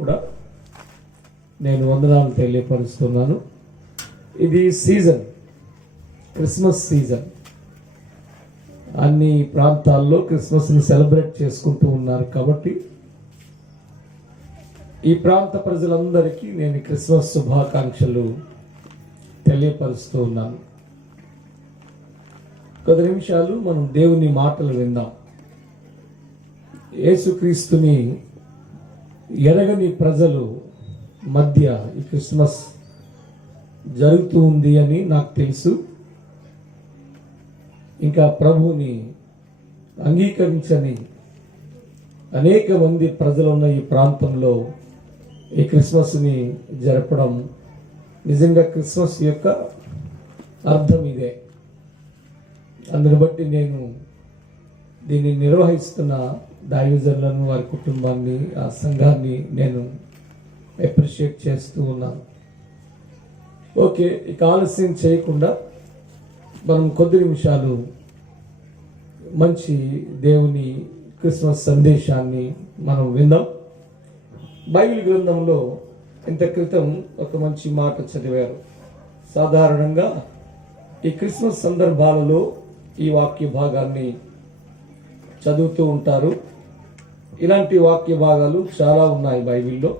కూడా నేను వందనాలు తెలియపరుస్తున్నాను. ఇది సీజన్, క్రిస్మస్ సీజన్. అన్ని ప్రాంతాల్లో క్రిస్మస్ని సెలబ్రేట్ చేసుకుంటూ ఉన్నారు కాబట్టి ఈ ప్రాంత ప్రజలందరికీ నేను క్రిస్మస్ శుభాకాంక్షలు తెలియపరుస్తూ ఉన్నాను. కొద్ది నిమిషాలు మనం దేవుని మాటలు విందాం. యేసుక్రీస్తుని ఎరగని ప్రజలు మధ్య ఈ క్రిస్మస్ జరుగుతూ ఉంది అని నాకు తెలుసు. ఇంకా ప్రభువుని అంగీకరించని అనేక మంది ప్రజలున్న ఈ ప్రాంతంలో ఈ క్రిస్మస్ని జరపడం నిజంగా క్రిస్మస్ యొక్క అర్థం ఇదే. అందుని బట్టి నేను దీన్ని నిర్వహిస్తున్న దైవజనులను, వారి కుటుంబాన్ని, ఆ సంఘాన్ని నేను అప్రిషియేట్ చేస్తూ ఉన్నాను. ఓకే, ఇక ఆలస్యం చేయకుండా మనం కొద్ది నిమిషాలు మంచి దేవుని క్రిస్మస్ సందేశాన్ని మనం విందాం. బైబిల్ గ్రంథంలో ఇంత క్రితం ఒక మంచి మాట చదివారు. సాధారణంగా ఈ క్రిస్మస్ సందర్భాలలో ఈ వాక్య భాగాన్ని చదువుతూ ఉంటారు. ఇలాంటి వాక్య భాగాలు చాలా ఉన్నాయి బైబిల్లో.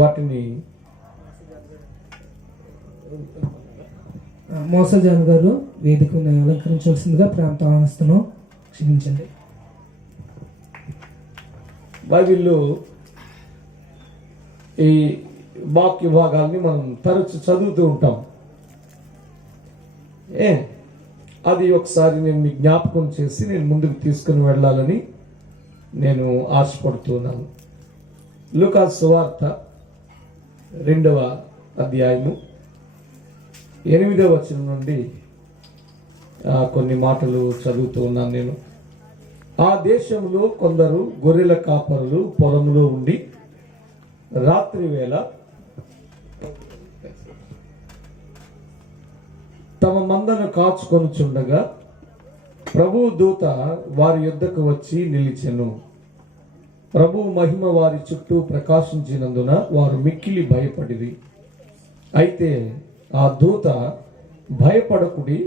వాటిని మోసజాన్ గారు వేదికను అలంకరించాల్సిందిగా ప్రాంతం ఆహ్వానిస్తున్నాం. క్షమించండి. బైబిల్లో ఈ వాక్య భాగాల్ని మనం తరచు చదువుతూ ఉంటాం. అది ఒకసారి నేను మీ జ్ఞాపకం చేసి నేను ముందుకు తీసుకుని వెళ్ళాలని నేను ఆశపడుతున్నాను. లూకా సువార్త 2వ అధ్యాయము 8వ వచనం నుండి కొన్ని మాటలు చదువుతూ ఉన్నాను నేను. ఆ దేశంలో కొందరు గొర్రెల కాపరులు పొలంలో ఉండి రాత్రి వేళ తమ మందను కాచుకొనుచుండగా ప్రభువు దూత వారి యొద్దకు వచ్చి నిలిచెను. ప్రభువు మహిమ వారి చుట్టూ ప్రకాశించినందున వారు మిక్కిలి భయపడిరి. అయితే ఆ దూత, భయపడకుడి,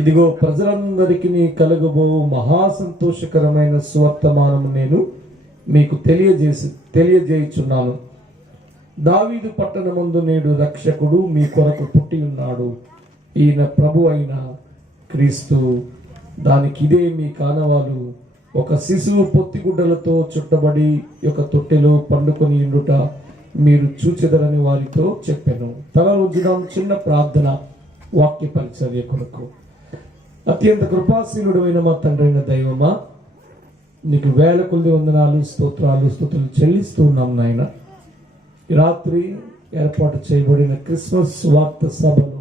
ఇదిగో ప్రజలందరికీ కలుగబో మహాసంతోషకరమైన సువర్తమానము నేను మీకు తెలియజేయుచున్నాను. దావీదు పట్టణమందు నేడు రక్షకుడు మీ కొరకు పుట్టి ఉన్నాడు. ఈయన ప్రభు అయిన క్రీస్తు. దానికి ఇదే మీ కానవాలు. ఒక శిశువు పొత్తిగుడ్డలతో చుట్టబడి ఒక తొట్టెలో పండుకొని ఉండుట మీరు చూచెదరని వారితో చెప్పాను. తల ఉంచడం చిన్న ప్రార్థన, వాక్య పరిచర్య కొరకు. అత్యంత కృపాశీలుడు అయిన మా తండ్రి అయిన దైవమా, నీకు వేల కొద్ది వందనాలు, స్తుతులు చెల్లిస్తూ ఉన్నాం నాయన. ఈ రాత్రి ఏర్పాటు చేయబడిన క్రిస్మస్ వార్త సభలో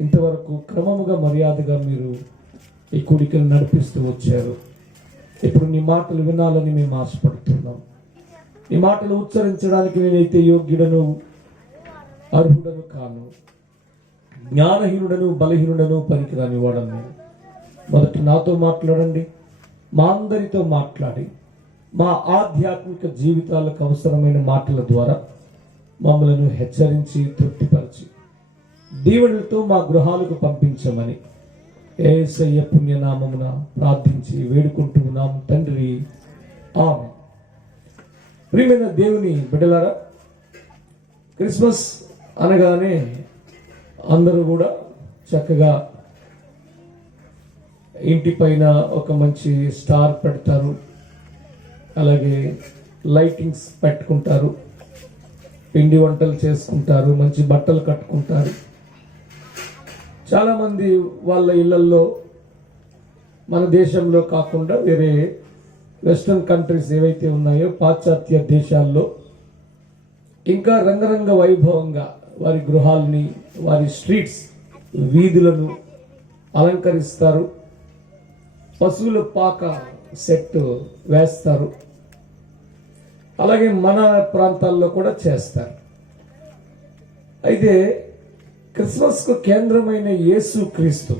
ఇంతవరకు క్రమముగా మర్యాదగా మీరు ఈ కూడికను నడిపిస్తూ వచ్చారు. ఇప్పుడు నీ మాటలు వినాలని మేము ఆశపడుతున్నాం. ఈ మాటలు ఉచ్చరించడానికి నేనైతే యోగ్యుడను, అర్హుడను కాను. జ్ఞానహీనుడను, బలహీనుడను, పనికిరాని వాడను నేను. మొదట నాతో మాట్లాడండి, మా అందరితో మాట్లాడి మా ఆధ్యాత్మిక జీవితాలకు అవసరమైన మాటల ద్వారా మమ్మలను హెచ్చరించి తృప్తిపరిచి దీవెనలతో మా గృహాలకు పంపించమని యేసయ్య పుణ్యనామమున ప్రార్థించి వేడుకుంటూ ఉన్నాం తండ్రి, ఆమేన్. ప్రియమైన దేవుని బిడ్డలారా, క్రిస్మస్ అనగానే అందరూ కూడా చక్కగా ఇంటి పైన ఒక మంచి స్టార్ పెడతారు, అలాగే లైటింగ్స్ పెట్టుకుంటారు, పిండి వంటలు చేసుకుంటారు, మంచి బట్టలు కట్టుకుంటారు. చాలామంది వాళ్ళ ఇళ్లల్లో మన దేశంలో కాకుండా వేరే వెస్ట్రన్ కంట్రీస్ ఏవైతే ఉన్నాయో పాశ్చాత్య దేశాల్లో ఇంకా రంగరంగ వైభవంగా వారి గృహాలని, వారి స్ట్రీట్స్, వీధులను అలంకరిస్తారు. పశువుల పాక సెట్ వేస్తారు. అలాగే మన ప్రాంతాల్లో కూడా చేస్తారు. అయితే క్రిస్మస్కు కేంద్రమైన యేసు క్రీస్తు.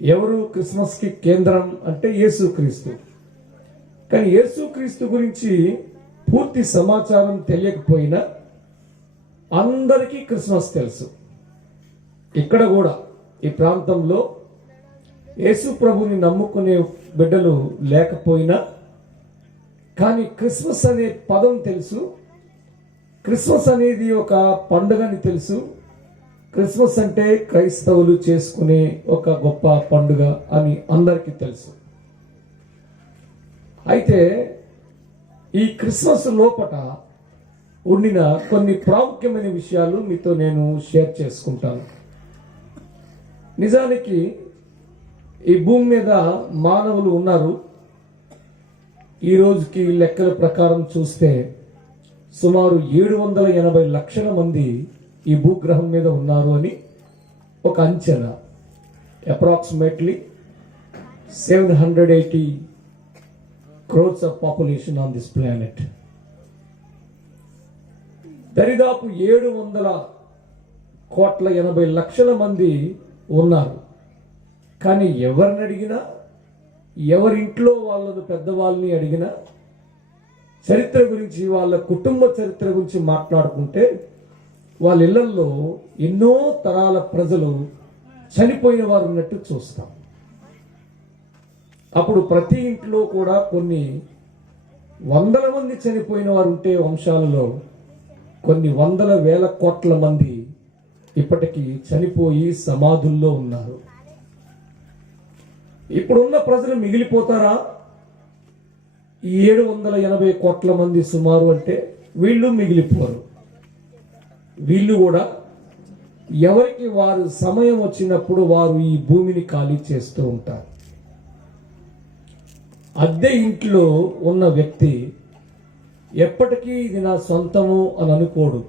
ఎవరు క్రిస్మస్కి కేంద్రం అంటే యేసు క్రీస్తు. కానీ యేసుక్రీస్తు గురించి పూర్తి సమాచారం తెలియకపోయినా అందరికీ క్రిస్మస్ తెలుసు. ఇక్కడ కూడా ఈ ప్రాంతంలో యేసు ప్రభుని నమ్ముకునే బిడ్డలు లేకపోయినా కానీ క్రిస్మస్ అనే పదం తెలుసు. క్రిస్మస్ అనేది ఒక పండుగని తెలుసు. క్రిస్మస్ అంటే క్రైస్తవులు చేసుకునే ఒక గొప్ప పండుగ అని అందరికీ తెలుసు. అయితే ఈ క్రిస్మస్ లోపట ఉండిన కొన్ని ప్రాముఖ్యమైన విషయాలు మీతో నేను షేర్ చేసుకుంటాను. నిజానికి ఈ భూమి మీద మానవులు ఉన్నారు. ఈ రోజుకి లెక్కల ప్రకారం చూస్తే సుమారు 780 లక్షల మంది ఈ భూగ్రహం మీద ఉన్నారు అని ఒక అంచనా. Approximately 780 crores of population on this planet. దరిదాపు 780 మంది ఉన్నారు. కానీ ఎవరిని అడిగినా, ఎవరింట్లో వాళ్ళను పెద్దవాళ్ళని అడిగినా చరిత్ర గురించి, వాళ్ళ కుటుంబ చరిత్ర గురించి మాట్లాడుకుంటే వాళ్ళ ఇళ్లలో ఎన్నో తరాల ప్రజలు చనిపోయిన వారు ఉన్నట్టు చూస్తాం. అప్పుడు ప్రతి ఇంట్లో కూడా కొన్ని వందల మంది చనిపోయిన వారు ఉంటే వంశాలలో కొన్ని వందల వేల కోట్ల మంది ఇప్పటికీ చనిపోయి సమాధుల్లో ఉన్నారు. ఇప్పుడున్న ప్రజలు మిగిలిపోతారా? 780 కోట్ల మంది సుమారు అంటే వీళ్ళు మిగిలిపోరు. వీళ్ళు కూడా ఎవరికి వారు సమయం వచ్చినప్పుడు వారు ఈ భూమిని ఖాళీ చేస్తూ ఉంటారు. అద్దె ఇంట్లో ఉన్న వ్యక్తి ఎప్పటికీ ఇది నా సొంతము అని అనుకోడు.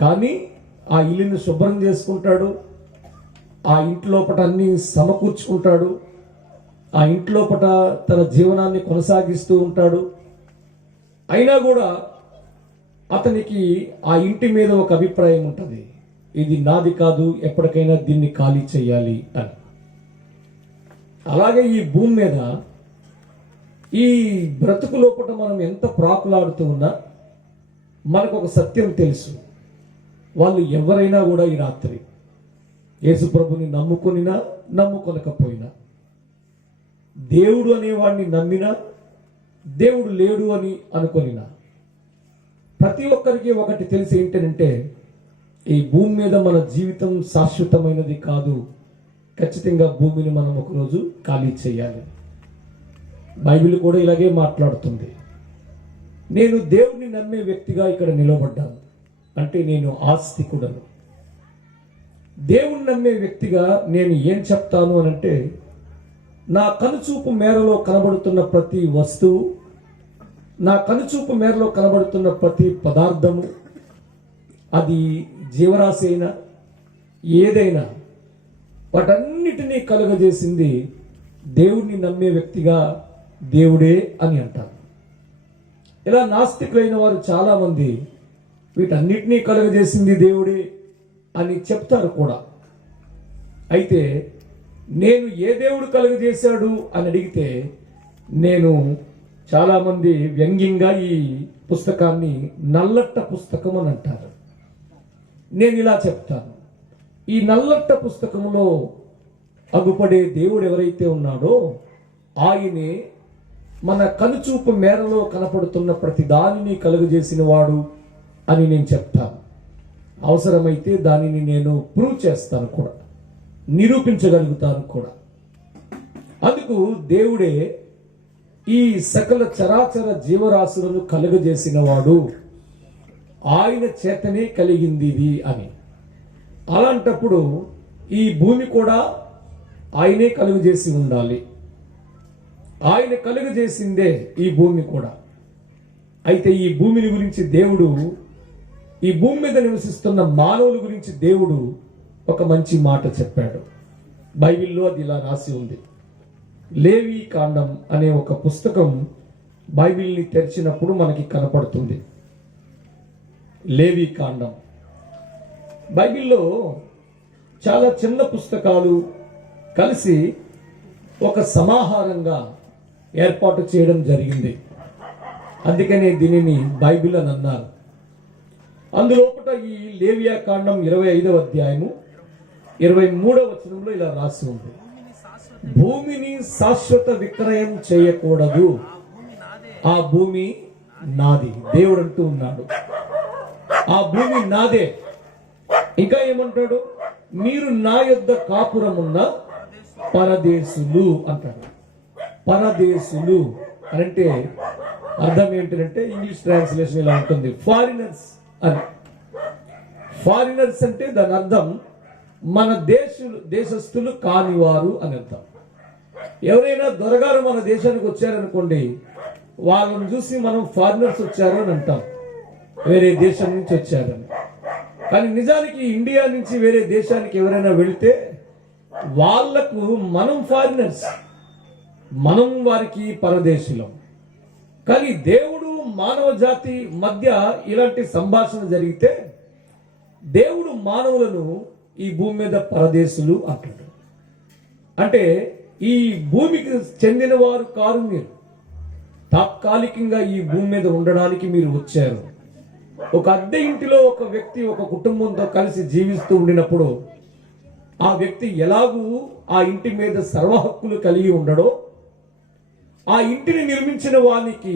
కానీ ఆ ఇల్లుని శుభ్రం చేసుకుంటాడు, ఆ ఇంట్లోపట అన్ని సమకూర్చుకుంటాడు, ఆ ఇంట్లోపట తన జీవనాన్ని కొనసాగిస్తూ ఉంటాడు. అయినా కూడా అతనికి ఆ ఇంటి మీద ఒక అభిప్రాయం ఉంటుంది, ఇది నాది కాదు, ఎప్పటికైనా దీన్ని ఖాళీ చేయాలి అని. అలాగే ఈ భూమి మీద ఈ బ్రతుకు లోపల మనం ఎంత ప్రాకులాడుతూ ఉన్నా మనకు ఒక సత్యం తెలుసు. వాళ్ళు ఎవరైనా కూడా ఈ రాత్రి యేసు ప్రభుని నమ్ముకొనినా నమ్ముకొనకపోయినా, దేవుడు అనేవాడిని నమ్మినా దేవుడు లేడు అని అనుకొనినా, ప్రతి ఒక్కరికి ఒకటి తెలిసి ఏంటంటే ఈ భూమి మీద మన జీవితం శాశ్వతమైనది కాదు. ఖచ్చితంగా భూమిని మనం ఒకరోజు ఖాళీ చేయాలి. బైబిల్ కూడా ఇలాగే మాట్లాడుతుంది. నేను దేవుడిని నమ్మే వ్యక్తిగా ఇక్కడ నిలబడ్డాను అంటే నేను ఆస్తికుడను. దేవుణ్ణి నమ్మే వ్యక్తిగా నేను ఏం చెప్తాను అని అంటే, నా కనుచూపు మేరలో కనబడుతున్న ప్రతి వస్తువు, నా కనుచూపు మేరలో కనబడుతున్న ప్రతి పదార్థము, అది జీవరాశి అయినా ఏదైనా, వాటన్నిటినీ కలుగజేసింది దేవుణ్ణి నమ్మే వ్యక్తిగా దేవుడే అని అంటారు. ఇలా నాస్తికులైన వారు చాలా మంది వీటన్నిటినీ కలుగజేసింది దేవుడే అని చెప్తారు కూడా. అయితే నేను ఏ దేవుడు కలుగజేశాడు అని అడిగితే, నేను చాలామంది వ్యంగ్యంగా ఈ పుస్తకాన్ని నల్లట్ట పుస్తకం అని అంటారు. నేను ఇలా చెప్తాను, ఈ నల్లట్ట పుస్తకంలో అగుపడే దేవుడు ఎవరైతే ఉన్నాడో ఆయనే మన కనుచూపు మేరలో కనపడుతున్న ప్రతి దానిని కలుగజేసిన వాడు అని నేను చెప్తాను. అవసరమైతే దానిని నేను ప్రూవ్ చేస్తాను కూడా, నిరూపించగలుగుతాను కూడా. అందుకు దేవుడే ఈ సకల చరాచర జీవరాశులను కలుగజేసిన వాడు, ఆయన చేతనే కలిగింది ఇది అని. అలాంటప్పుడు ఈ భూమి కూడా ఆయనే కలుగజేసి ఉండాలి. ఆయన కలుగజేసిందే ఈ భూమి కూడా. అయితే ఈ భూమిని గురించి దేవుడు, ఈ భూమి మీద నివసిస్తున్న మానవుల గురించి దేవుడు ఒక మంచి మాట చెప్పాడు. బైబిల్లో అది ఇలా రాసి ఉంది. లేవి కాండం అనే ఒక పుస్తకం బైబిల్ని తెరిచినప్పుడు మనకి కనపడుతుంది. లేవి కాండం బైబిల్లో చాలా చిన్న పుస్తకాలు కలిసి ఒక సమాహారంగా ఏర్పాటు చేయడం జరిగింది. అందుకనే దీనిని బైబిల్ అని అన్నారు. అందులోపట ఈ లేవియా కాండం 25వ అధ్యాయము 23వ వచనంలో ఇలా రాసి ఉంది, భూమిని శాశ్వత విక్రయం చేయకూడదు, ఆ భూమి నాది. దేవుడు అంటూ ఉన్నాడు, ఆ భూమి నాదే. ఇంకా ఏమంటాడు, మీరు నా యొద్ద కాపురమున్న పరదేశులు అంటాడు. పరదేశులు అంటే అర్థం ఏంటంటే ఇంగ్లీష్ ట్రాన్స్లేషన్ ఇలా ఉంటుంది, ఫారినర్స్ అని. ఫారినర్స్ అంటే దాని అర్థం మన దేశస్థులు కానివారు అని అర్థం. ఎవరైనా దొరగారు మన దేశానికి వచ్చారనుకోండి, వాళ్ళని చూసి మనం ఫారినర్స్ వచ్చారు అని అంటాం, వేరే దేశం నుంచి వచ్చారని. కానీ నిజానికి ఇండియా నుంచి వేరే దేశానికి ఎవరైనా వెళితే వాళ్లకు మనం ఫారినర్స్, మనం వారికి పరదేశులం. కానీ దేవుడు మానవ జాతి మధ్య ఇలాంటి సంభాషణ జరిగితే దేవుడు మానవులను ఈ భూమి మీద పరదేశులు అంటాడు. అంటే ఈ భూమికి చెందిన వారు కారు, మీరు తాత్కాలికంగా ఈ భూమి మీద ఉండడానికి మీరు వచ్చారు. ఒక అద్దె ఇంటిలో ఒక వ్యక్తి ఒక కుటుంబంతో కలిసి జీవిస్తూ ఉండినప్పుడు ఆ వ్యక్తి ఎలాగూ ఆ ఇంటి మీద సర్వ హక్కులు కలిగి ఉండడో, ఆ ఇంటిని నిర్మించిన వానికి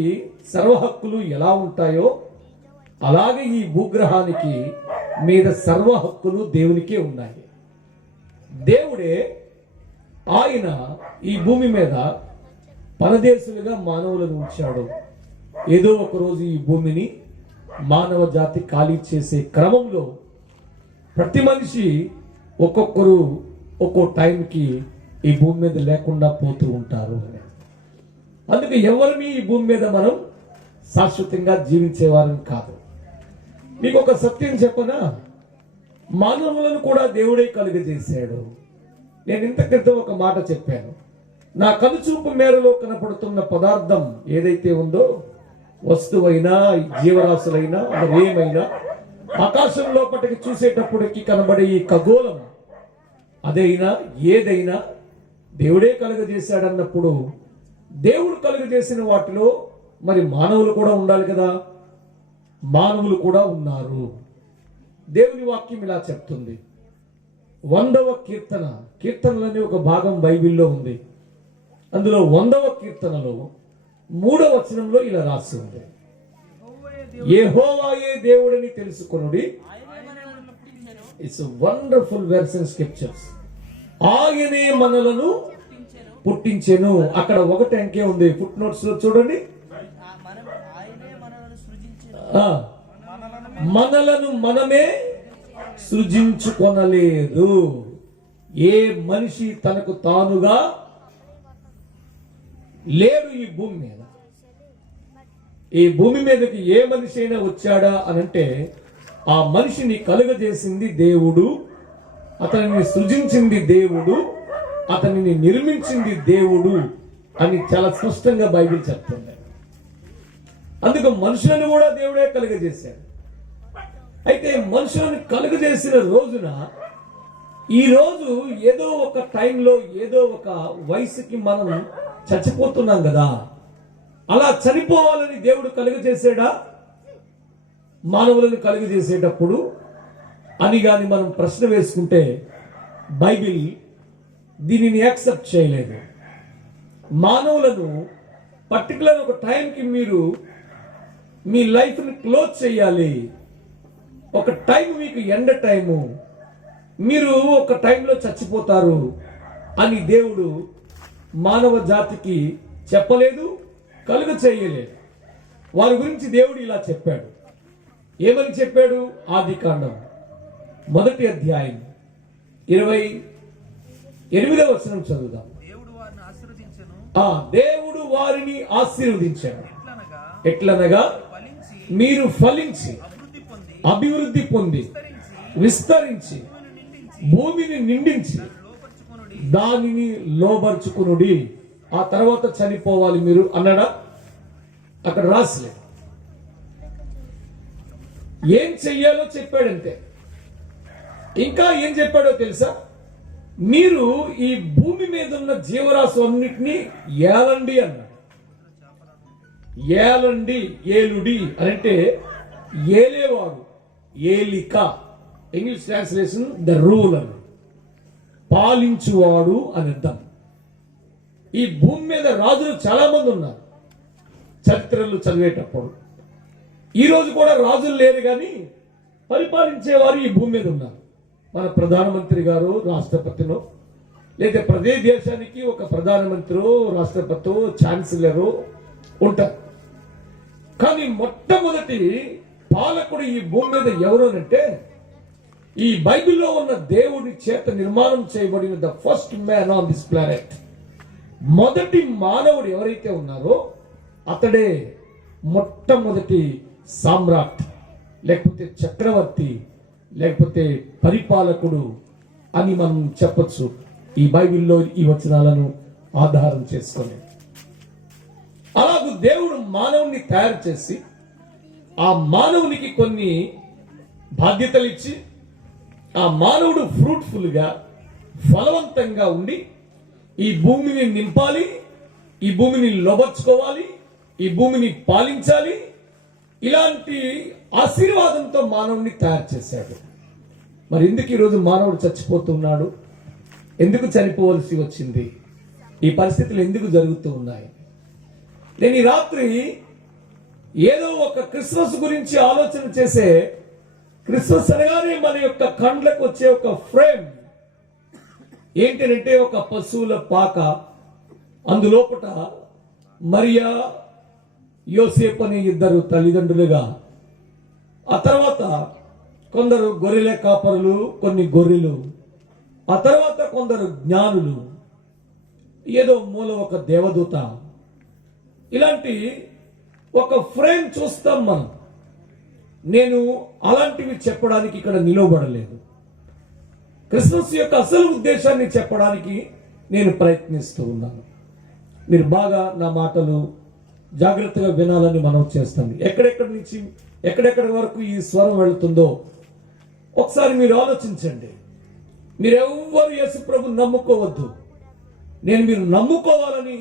సర్వ హక్కులు ఎలా ఉంటాయో, అలాగే ఈ భూగ్రహానికి మీద సర్వ హక్కులు దేవునికే ఉన్నాయి. దేవుడే ఆయన ఈ భూమి మీద పరదేశులుగా మానవులను ఉంచాడు. ఏదో ఒక రోజు ఈ భూమిని మానవ జాతి ఖాళీ చేసే క్రమంలో ప్రతి మనిషి ఒక్కొక్కరు ఒక్కో టైంకి ఈ భూమి మీద లేకుండా పోతూ ఉంటారు. అందుకే ఎవరిని ఈ భూమి మీద మనం శాశ్వతంగా జీవించేవారని కాదు. మీకు ఒక సత్యం చెప్పనా, మానవులను కూడా దేవుడే కలుగజేశాడు. నేను ఇంత క్రితం ఒక మాట చెప్పాను, నా కనుచూపు మేరలో కనపడుతున్న పదార్థం ఏదైతే ఉందో, వస్తువైనా జీవరాశులైనా ఏమైనా, ఆకాశం లోపటికి చూసేటప్పటికి కనబడే ఈ ఖగోళం అదైనా ఏదైనా దేవుడే కలుగజేశాడన్నప్పుడు, దేవుడు కలుగజేసిన వాటిలో మరి మానవులు కూడా ఉండాలి కదా. మానవులు కూడా ఉన్నారు. దేవుని వాక్యం ఇలా చెప్తుంది. 100వ కీర్తన, కీర్తనలని ఒక భాగం బైబిల్లో ఉంది. అందులో 100వ కీర్తనలో 3వ వచనంలో ఇలా రాసి ఉంది, యెహోవాయే దేవుడని తెలుసుకొనుడి. It's wonderful verse in scriptures. ఆయనే మనలను పుట్టించెను. అక్కడ ఒకటి అంకే ఉంది, ఫుట్ నోట్స్ లో చూడండి. మనలను మనమే సృజించుకొనలేదు. ఏ మనిషి తనకు తానుగా లేడు ఈ భూమి మీద. ఈ భూమి మీదకి ఏ మనిషి అయినా వచ్చాడా అనంటే ఆ మనిషిని కలుగజేసింది దేవుడు, అతనిని సృజించింది దేవుడు, అతనిని నిర్మించింది దేవుడు అని చాలా స్పష్టంగా బైబిల్ చెప్తుంది. అందుకు మనుషులను కూడా దేవుడే కలుగజేశాడు. అయితే మనుషులను కలుగజేసిన రోజున, ఈ రోజు ఏదో ఒక టైంలో ఏదో ఒక వయసుకి మనం చచ్చిపోతున్నాం కదా, అలా చనిపోవాలని దేవుడు కలుగజేసాడా మానవులను కలుగజేసేటప్పుడు అని గాని మనం ప్రశ్న వేసుకుంటే బైబిల్ దీనిని యాక్సెప్ట్ చేయలేదు. మానవులను పర్టికులర్ ఒక టైంకి మీరు మీ లైఫ్ని క్లోజ్ చేయాలి, ఒక టైం మీకు ఎండ టైము, మీరు ఒక టైంలో చచ్చిపోతారు అని దేవుడు మానవ జాతికి చెప్పలేదు, కలుగ చేయలేదు. వారి గురించి దేవుడు ఇలా చెప్పాడు. ఏమని చెప్పాడు? ఆదికాండం 1వ అధ్యాయం 28వ వచనం చదువుదాం. దేవుడు వారిని ఆశీర్వదించాడు. ఎట్లనగా మీరు ఫలించి అభివృద్ధి పొంది విస్తరించి భూమిని నిండించి దానిని లోబర్చుకునుడి. ఆ తర్వాత చనిపోవాలి మీరు అన్నాడా? అక్కడ రాసలేదు. ఏం చెయ్యాలో చెప్పాడంతే. ఇంకా ఏం చెప్పాడో తెలుసా? మీరు ఈ భూమి మీద ఉన్న జీవరాశులన్నిటినీ ఏలండి అన్నాడు. ఏలండి, ఏలుడి అని అంటే ఏలేవాడు, ఏలిక. ఇంగ్లీష్ ట్రాన్స్లేషన్ ద రూలర్, పాలించువాడు అని అర్థం. ఈ భూమి మీద రాజులు చాలా మంది ఉన్నారు చరిత్రలు చదివేటప్పుడు. ఈ రోజు కూడా రాజులు లేరు కానీ పరిపాలించేవారు ఈ భూమి మీద ఉన్నారు. మన ప్రధానమంత్రి గారు, రాష్ట్రపతినో లేదా ప్రతి దేశానికి ఒక ప్రధానమంత్రి, రాష్ట్రపతి, ఛాన్సలరు ఉంటారు. కానీ మొట్టమొదటి పాలకుడు ఈ భూమి మీద ఎవరు అంటే ఈ బైబిల్లో ఉన్న దేవుడి చేత నిర్మాణం చేయబడిన the first man on this planet. మొదటి మానవుడు ఎవరైతే ఉన్నారో అతడే మొట్టమొదటి సామ్రాట్, లేకపోతే చక్రవర్తి, లేకపోతే పరిపాలకుడు అని మనం చెప్పొచ్చు ఈ బైబిల్లో ఈ వచనాలను ఆధారం చేసుకొని. అలాగే దేవుడు మానవుని తయారు చేసి ఆ మానవునికి కొన్ని బాధ్యతలు ఇచ్చి ఆ మానవుడు ఫ్రూట్ఫుల్ గా, ఫలవంతంగా ఉండి ఈ భూమిని నింపాలి, ఈ భూమిని లోబర్చుకోవాలి, ఈ భూమిని పాలించాలి. ఇలాంటి ఆశీర్వాదంతో మానవుడిని తయారు చేశాడు. మరి ఎందుకు ఈరోజు మానవుడు చచ్చిపోతున్నాడు? ఎందుకు చనిపోవలసి వచ్చింది? ఈ పరిస్థితులు ఎందుకు జరుగుతూ ఉన్నాయి? నేను ఈ రాత్రి ఏదో ఒక క్రిస్మస్ గురించి ఆలోచన చేసే, క్రిస్మస్ అనగానే మన యొక్క కండ్లకు వచ్చే ఒక ఫ్రేమ్ ఏంటంటే ఒక పశువుల పాక, అందులోపట మరియా, యోసేపు అనే ఇద్దరు తల్లిదండ్రులుగా, ఆ తర్వాత కొందరు గొర్రెల కాపరులు, కొన్ని గొర్రెలు, ఆ తర్వాత కొందరు జ్ఞానులు, ఏదో మూల ఒక దేవదూత. ఇలాంటి ఒక ఫ్రేమ్ చూస్తాం మనం. నేను అలాంటివి చెప్పడానికి ఇక్కడ నిలవబడలేదు. క్రిస్మస్ యొక్క అసలు ఉద్దేశాన్ని చెప్పడానికి నేను ప్రయత్నిస్తూ ఉన్నాను. మీరు బాగా నా మాటలు జాగ్రత్తగా వినాలని మనం చేస్తాను. ఎక్కడెక్కడి నుంచి ఎక్కడెక్కడి వరకు ఈ స్వరం వెళుతుందో ఒకసారి మీరు ఆలోచించండి. మీరెవ్వరు యేసు ప్రభు నమ్ముకోవద్దు. నేను మీరు నమ్ముకోవాలని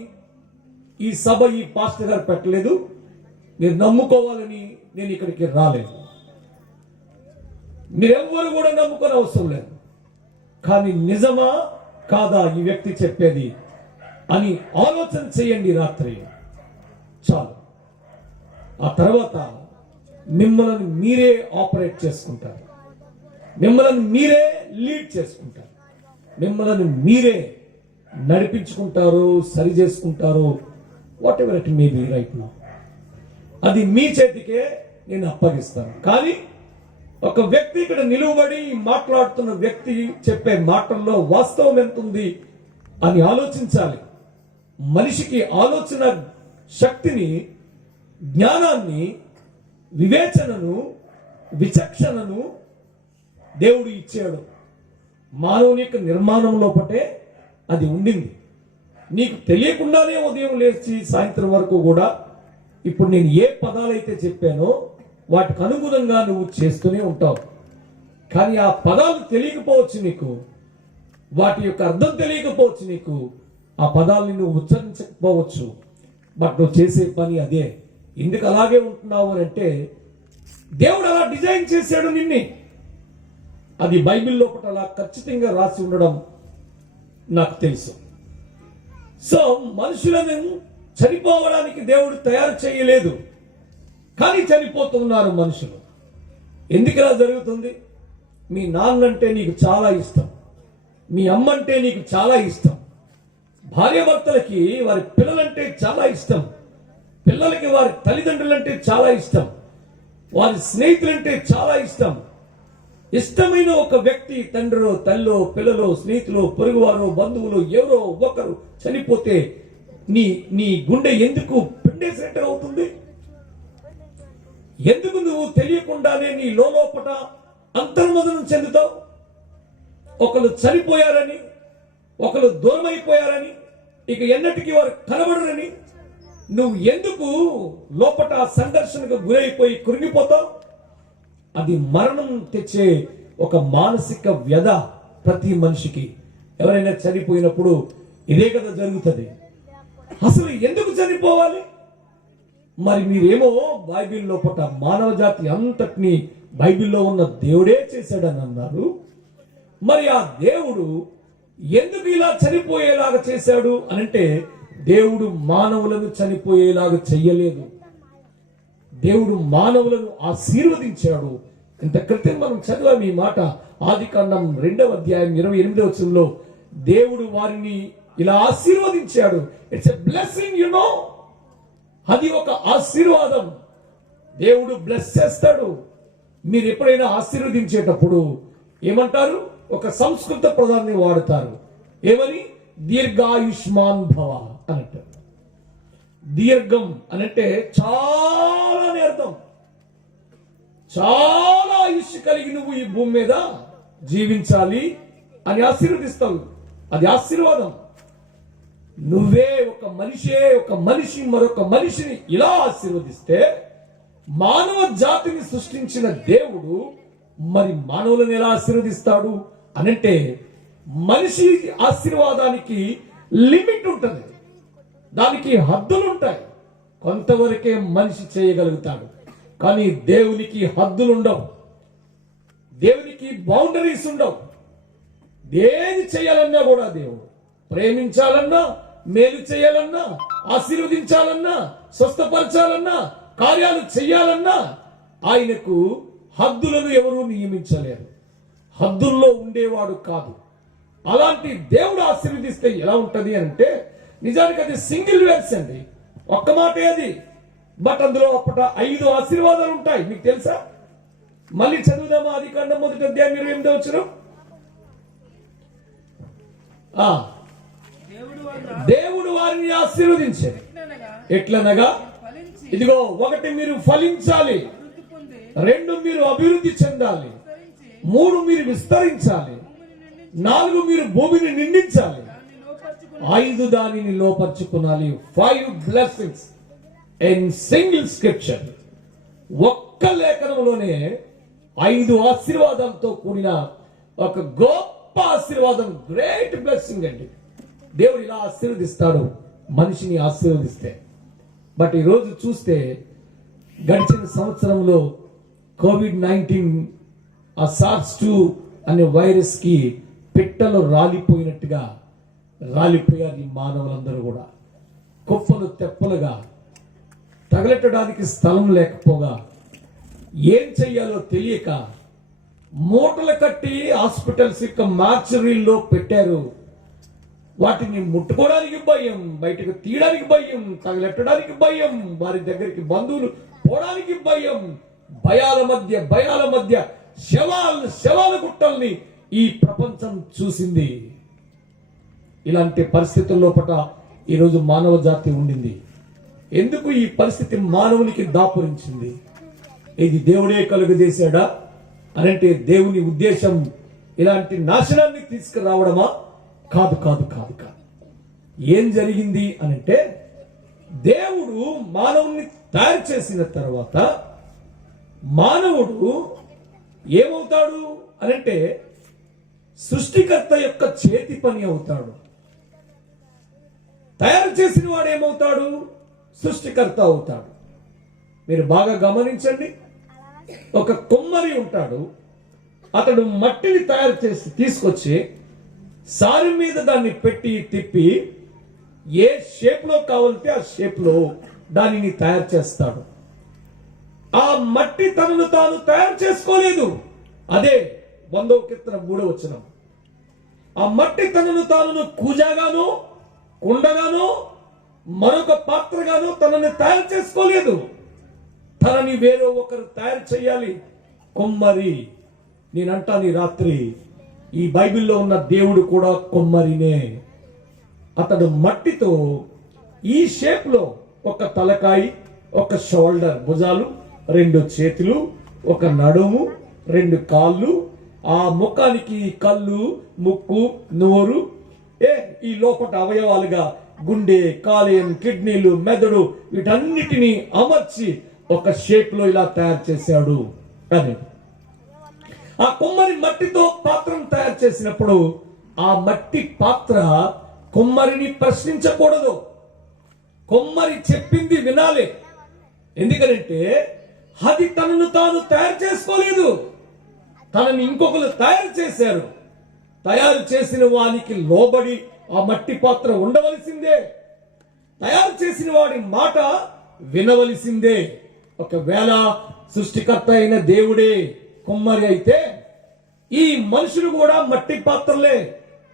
ఈ సభ, ఈ పాస్టర్ గారు పెట్టలేదు. మీరు నమ్ముకోవాలని నేను ఇక్కడికి రాలేదు. మీరెవ్వరు కూడా నమ్ముకోని అవసరం లేదు. కానీ నిజమా కాదా ఈ వ్యక్తి చెప్పేది అని ఆలోచన చేయండి రాత్రి చాలు. ఆ తర్వాత మిమ్మల్ని మీరే ఆపరేట్ చేసుకుంటారు, మిమ్మల్ని మీరే లీడ్ చేసుకుంటారు, మిమ్మల్ని మీరే నడిపించుకుంటారు, సరి చేసుకుంటారు. What ever it may be right now, అది మీ చేతికే నేను అప్పగిస్తాను. కానీ ఒక వ్యక్తి ఇక్కడ నిలువబడి మాట్లాడుతున్న వ్యక్తి చెప్పే మాటల్లో వాస్తవం ఎంత ఉంది అని ఆలోచించాలి. మనిషికి ఆలోచన శక్తిని, జ్ఞానాన్ని, వివేచనను, విచక్షణను దేవుడు ఇచ్చాడు. మానవుని యొక్క నిర్మాణం లోపటే అది ఉండింది. నీకు తెలియకుండానే ఉదయం లేచి సాయంత్రం వరకు కూడా ఇప్పుడు నేను ఏ పదాలైతే చెప్పానో వాటికి అనుగుణంగా నువ్వు చేస్తూనే ఉంటావు. కానీ ఆ పదాలు తెలియకపోవచ్చు నీకు, వాటి యొక్క అర్థం తెలియకపోవచ్చు నీకు, ఆ పదాలని నువ్వు ఉచ్చరించకపోవచ్చు. బట్ నువ్వు చేసే పని అదే. ఎందుకు అలాగే ఉంటున్నావు అని అంటే దేవుడు అలా డిజైన్ చేశాడు నిన్నే. అది బైబిల్ లోపల అలా ఖచ్చితంగా రాసి ఉండడం నాకు తెలుసు. సో మనుషులను చనిపోవడానికి దేవుడు తయారు చేయలేదు, కానీ చనిపోతున్నారు మనుషులు. ఎందుకు ఇలా జరుగుతుంది? మీ నాన్నంటే నీకు చాలా ఇష్టం, మీ అమ్మంటే నీకు చాలా ఇష్టం, భార్యాభర్తలకి వారి పిల్లలంటే చాలా ఇష్టం, పిల్లలకి వారి తల్లిదండ్రులంటే చాలా ఇష్టం, వారి స్నేహితులంటే చాలా ఇష్టం. ఇష్టమైన ఒక వ్యక్తి, తండ్రో, తల్లో, పిల్లలో, స్నేహితులు, పొరుగువారు, బంధువులు ఎవరో ఒకరు చనిపోతే నీ గుండె ఎందుకు పిండేసినట్టు అవుతుంది? ఎందుకు నువ్వు తెలియకుండానే నీ లోపట అంతర్మదనం చెందుతావు? ఒకరు చనిపోయారని, ఒకరు దూరం అయిపోయారని, ఇక ఎన్నటికీ వారు కనబడరని నువ్వు ఎందుకు లోపట సంఘర్షణకు గురైపోయి కృంగిపోతావు? అది మరణం తెచ్చే ఒక మానసిక వ్యధ ప్రతి మనిషికి. ఎవరైనా చనిపోయినప్పుడు ఇదే కదా జరుగుతుంది. అసలు ఎందుకు చనిపోవాలి? మరి మీరేమో బైబిల్ లోపల మానవ జాతి అంతటిని బైబిల్లో ఉన్న దేవుడే చేశాడని అన్నారు. మరి ఆ దేవుడు ఎందుకు ఇలా చనిపోయేలాగా చేశాడు అనంటే, దేవుడు మానవులను చనిపోయేలాగా చెయ్యలేదు. దేవుడు మానవులను ఆశీర్వదించాడు. ఇంత క్రితం మనం చదివాం ఈ మాట. ఆదికాండం 2వ అధ్యాయం 28వ వచనంలో దేవుడు వారిని ఇలా ఆశీర్వదించాడు. It's a blessing, you know. అది ఒక ఆశీర్వాదం. దేవుడు బ్లెస్ చేస్తాడు. మీరు ఎప్పుడైనా ఆశీర్వదించేటప్పుడు ఏమంటారు? ఒక సంస్కృత పదాన్ని వాడతారు. ఏమని? దీర్ఘాయుష్మాన్ భవ అని అంటారు. దీర్ఘం అనంటే చాలా అర్థం. చాలా ఆయుష్ కలిగి నువ్వు ఈ భూమి మీద జీవించాలి అని ఆశీర్వదిస్తావు. అది ఆశీర్వాదం. నువ్వే ఒక మనిషి మరొక మనిషిని ఇలా ఆశీర్వదిస్తే, మానవ జాతిని సృష్టించిన దేవుడు మరి మానవులను ఎలా ఆశీర్వదిస్తాడు అనంటే, మనిషి ఆశీర్వాదానికి లిమిట్ ఉంటుంది, దానికి హద్దులు ఉంటాయి. కొంతవరకే మనిషి చేయగలుగుతాడు, కానీ దేవునికి హద్దులు ఉండవు, దేవునికి బౌండరీస్ ఉండవు. ఏది చేయాలన్నా కూడా దేవుడు ప్రేమించాలన్నా, మేలు చేయాలన్నా, ఆశీర్వదించాలన్నా, స్వస్థపరచాలన్నా, కార్యాలు చేయాలన్నా ఆయనకు హద్దులను ఎవరూ నియమించలేరు. హద్దుల్లో ఉండేవాడు కాదు. అలాంటి దేవుడు ఆశీర్వదిస్తే ఎలా ఉంటది అంటే, నిజానికి అది సింగిల్ వర్స్ అండి, ఒక్క మాటే అది. బట్ అందులో అప్పట 5 ఆశీర్వాదాలు ఉంటాయి. మీకు తెలుసా? మళ్ళీ చదువుదామా? ఆదికాండం 1వ అధ్యాయం 28వ వచనం. దేవుడు వారిని ఆశీర్వదించాడు. ఎట్లనగా, ఇదిగో 1 మీరు ఫలించాలి, 2 మీరు అభివృద్ధి చెందాలి, 3 మీరు విస్తరించాలి, 4 మీరు భూమిని నిండించాలి, 5 దానిని లోపర్చుకునాలి. 5 blessings in single scripture. ఒక్క లేఖనంలోనే 5 ఆశీర్వాదాలతో కూడిన ఒక గొప్ప ఆశీర్వాదం, గ్రేట్ బ్లెస్సింగ్ అండి. దేవుడు ఇలా ఆశీర్వదిస్తాడు మనిషిని ఆశీర్వదిస్తే. బట్ ఈరోజు చూస్తే, గడిచిన సంవత్సరంలో COVID-19 ఆ SARS-2 అనే వైరస్ కి పిట్టలు రాలిపోయినట్టుగా రాలిపోయారు ఈ మానవులందరూ కూడా. కుప్పలు తెప్పలుగా, తగలెట్టడానికి స్థలం లేకపోగా, ఏం చెయ్యాలో తెలియక మూటలు కట్టి హాస్పిటల్స్ యొక్క మార్చరీల్లో పెట్టారు. వాటిని ముట్టుకోవడానికి భయం, బయటకు తీయడానికి భయం, తగలెట్టడానికి భయం, వారి దగ్గరికి బంధువులు పోవడానికి భయం. భయాల మధ్య శవాల గుట్టల్ని ఈ ప్రపంచం చూసింది. ఇలాంటి పరిస్థితుల్లో పట ఈరోజు మానవ జాతి ఉండింది. ఎందుకు ఈ పరిస్థితి మానవునికి దాపురించింది? ఇది దేవుడే కలుగజేశాడా అనంటే, దేవుని ఉద్దేశం ఇలాంటి నాశనాన్ని తీసుకురావడమా? కాదు కాదు కాదు కాదు. ఏం జరిగింది అనంటే, దేవుడు మానవుని తయారు చేసిన తర్వాత మానవుడు ఏమవుతాడు అనంటే, సృష్టికర్త యొక్క చేతి పని అవుతాడు. తయారు చేసిన వాడు ఏమవుతాడు? సృష్టికర్త అవుతాడు. మీరు బాగా గమనించండి. ఒక కుమ్మరి ఉంటాడు, అతడు మట్టిని తయారు చేసి తీసుకొచ్చి సారి మీద దాన్ని పెట్టి తిప్పి ఏ షేప్ లో కావాలంటే ఆ షేప్ లో దానిని తయారు చేస్తాడు. ఆ మట్టి తనను తాను తయారు చేసుకోలేదు. అదే 100వ కీర్తన 3వ వచనం. ఆ మట్టి తనను తాను కూజాగాను, కుండగాను, మరొక పాత్రగాను తనని తయారు చేసుకోలేదు. తనని వేరే ఒకరు తయారు చేయాలి. కుమ్మరి. నేనంటాను ఈ రాత్రి, ఈ బైబిల్లో ఉన్న దేవుడు కూడా కుమ్మరినే. అతడు మట్టితో ఈ షేప్ లో ఒక తలకాయి, ఒక షోల్డర్, భుజాలు, 2 చేతులు, ఒక నడుము, 2 కాళ్ళు, ఆ ముఖానికి కళ్ళు, ముక్కు, నోరు, ఈ లోపట అవయవాలుగా గుండె, కాలేయం, కిడ్నీలు, మెదడు, వీటన్నిటినీ అమర్చి ఒక షేప్ లో ఇలా తయారు చేశాడు అని. ఆ కుమ్మరి మట్టితో పాత్రను తయారు చేసినప్పుడు ఆ మట్టి పాత్ర కుమ్మరిని ప్రశ్నించకూడదు. కుమ్మరి చెప్పింది వినాలి. ఎందుకంటే అది తనను తాను తయారు చేసుకోలేదు, తనని ఇంకొకరు తయారు చేశారు. తయారు చేసిన వానికి లోబడి ఆ మట్టి పాత్ర ఉండవలసిందే, తయారు చేసిన వాడి మాట వినవలసిందే. ఒకవేళ సృష్టికర్త అయిన దేవుడే కుమ్మరి అయితే ఈ మనుషులు కూడా మట్టి పాత్రలే.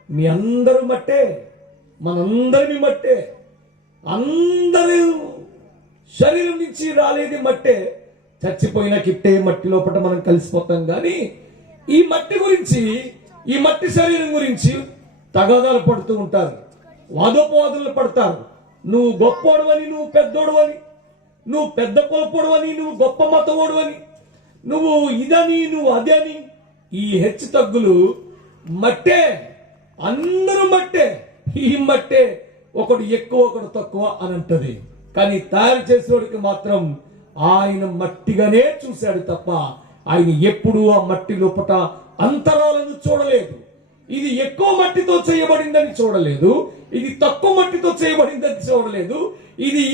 మీ అందరూ మట్టే, మనందరినీ మట్టే, అందరూ శరీరం నుంచి రాలేది మట్టే. చచ్చిపోయిన కిట్టే మట్టి లోపల మనం కలిసిపోతాం. కానీ ఈ మట్టి గురించి, ఈ మట్టి శరీరం గురించి తగాదాలు పడుతూ ఉంటారు, వాదోపవాదులు పడతారు. నువ్వు గొప్పోడు అని, నువ్వు పెద్దోడు అని, నువ్వు పెద్ద కొలపోడు అని, నువ్వు గొప్ప మతోడు అని, నువ్వు ఇదని, నువ్వు అదని. ఈ హెచ్చు తగ్గులు మట్టే, అందరూ మట్టే. ఈ మట్టే ఒకడు ఎక్కువ ఒకడు తక్కువ అని అంటది. కానీ తయారు చేసేవాడికి మాత్రం ఆయన మట్టిగానే చూశాడు తప్ప ఆయన ఎప్పుడూ ఆ మట్టి లోపట అంతరాలను చూడలేదు. ఇది ఎక్కువ మట్టితో చేయబడిందని చూడలేదు, ఇది తక్కువ మట్టితో చేయబడిందని చూడలేదు, ఇది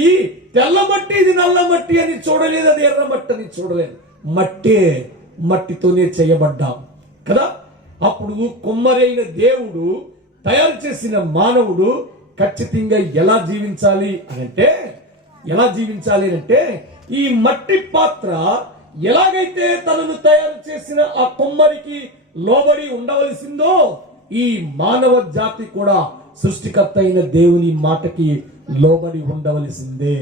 తెల్ల మట్టి, ఇది నల్ల మట్టి అని చూడలేదు, అది ఎర్ర మట్టి అని చూడలేదు. మట్టే, మట్టితోనే చేయబడ్డాం కదా. అప్పుడు కుమ్మరైన దేవుడు తయారు చేసిన మానవుడు ఖచ్చితంగా ఎలా జీవించాలి అంటే ఈ మట్టి పాత్ర ఎలాగైతే తనను తయారు చేసిన ఆ కుమ్మరికి లోబడి ఉండవలసిందో ఈ మానవ జాతి కూడా సృష్టికర్త అయిన దేవుని మాటకి లోబడి ఉండవలసిందే.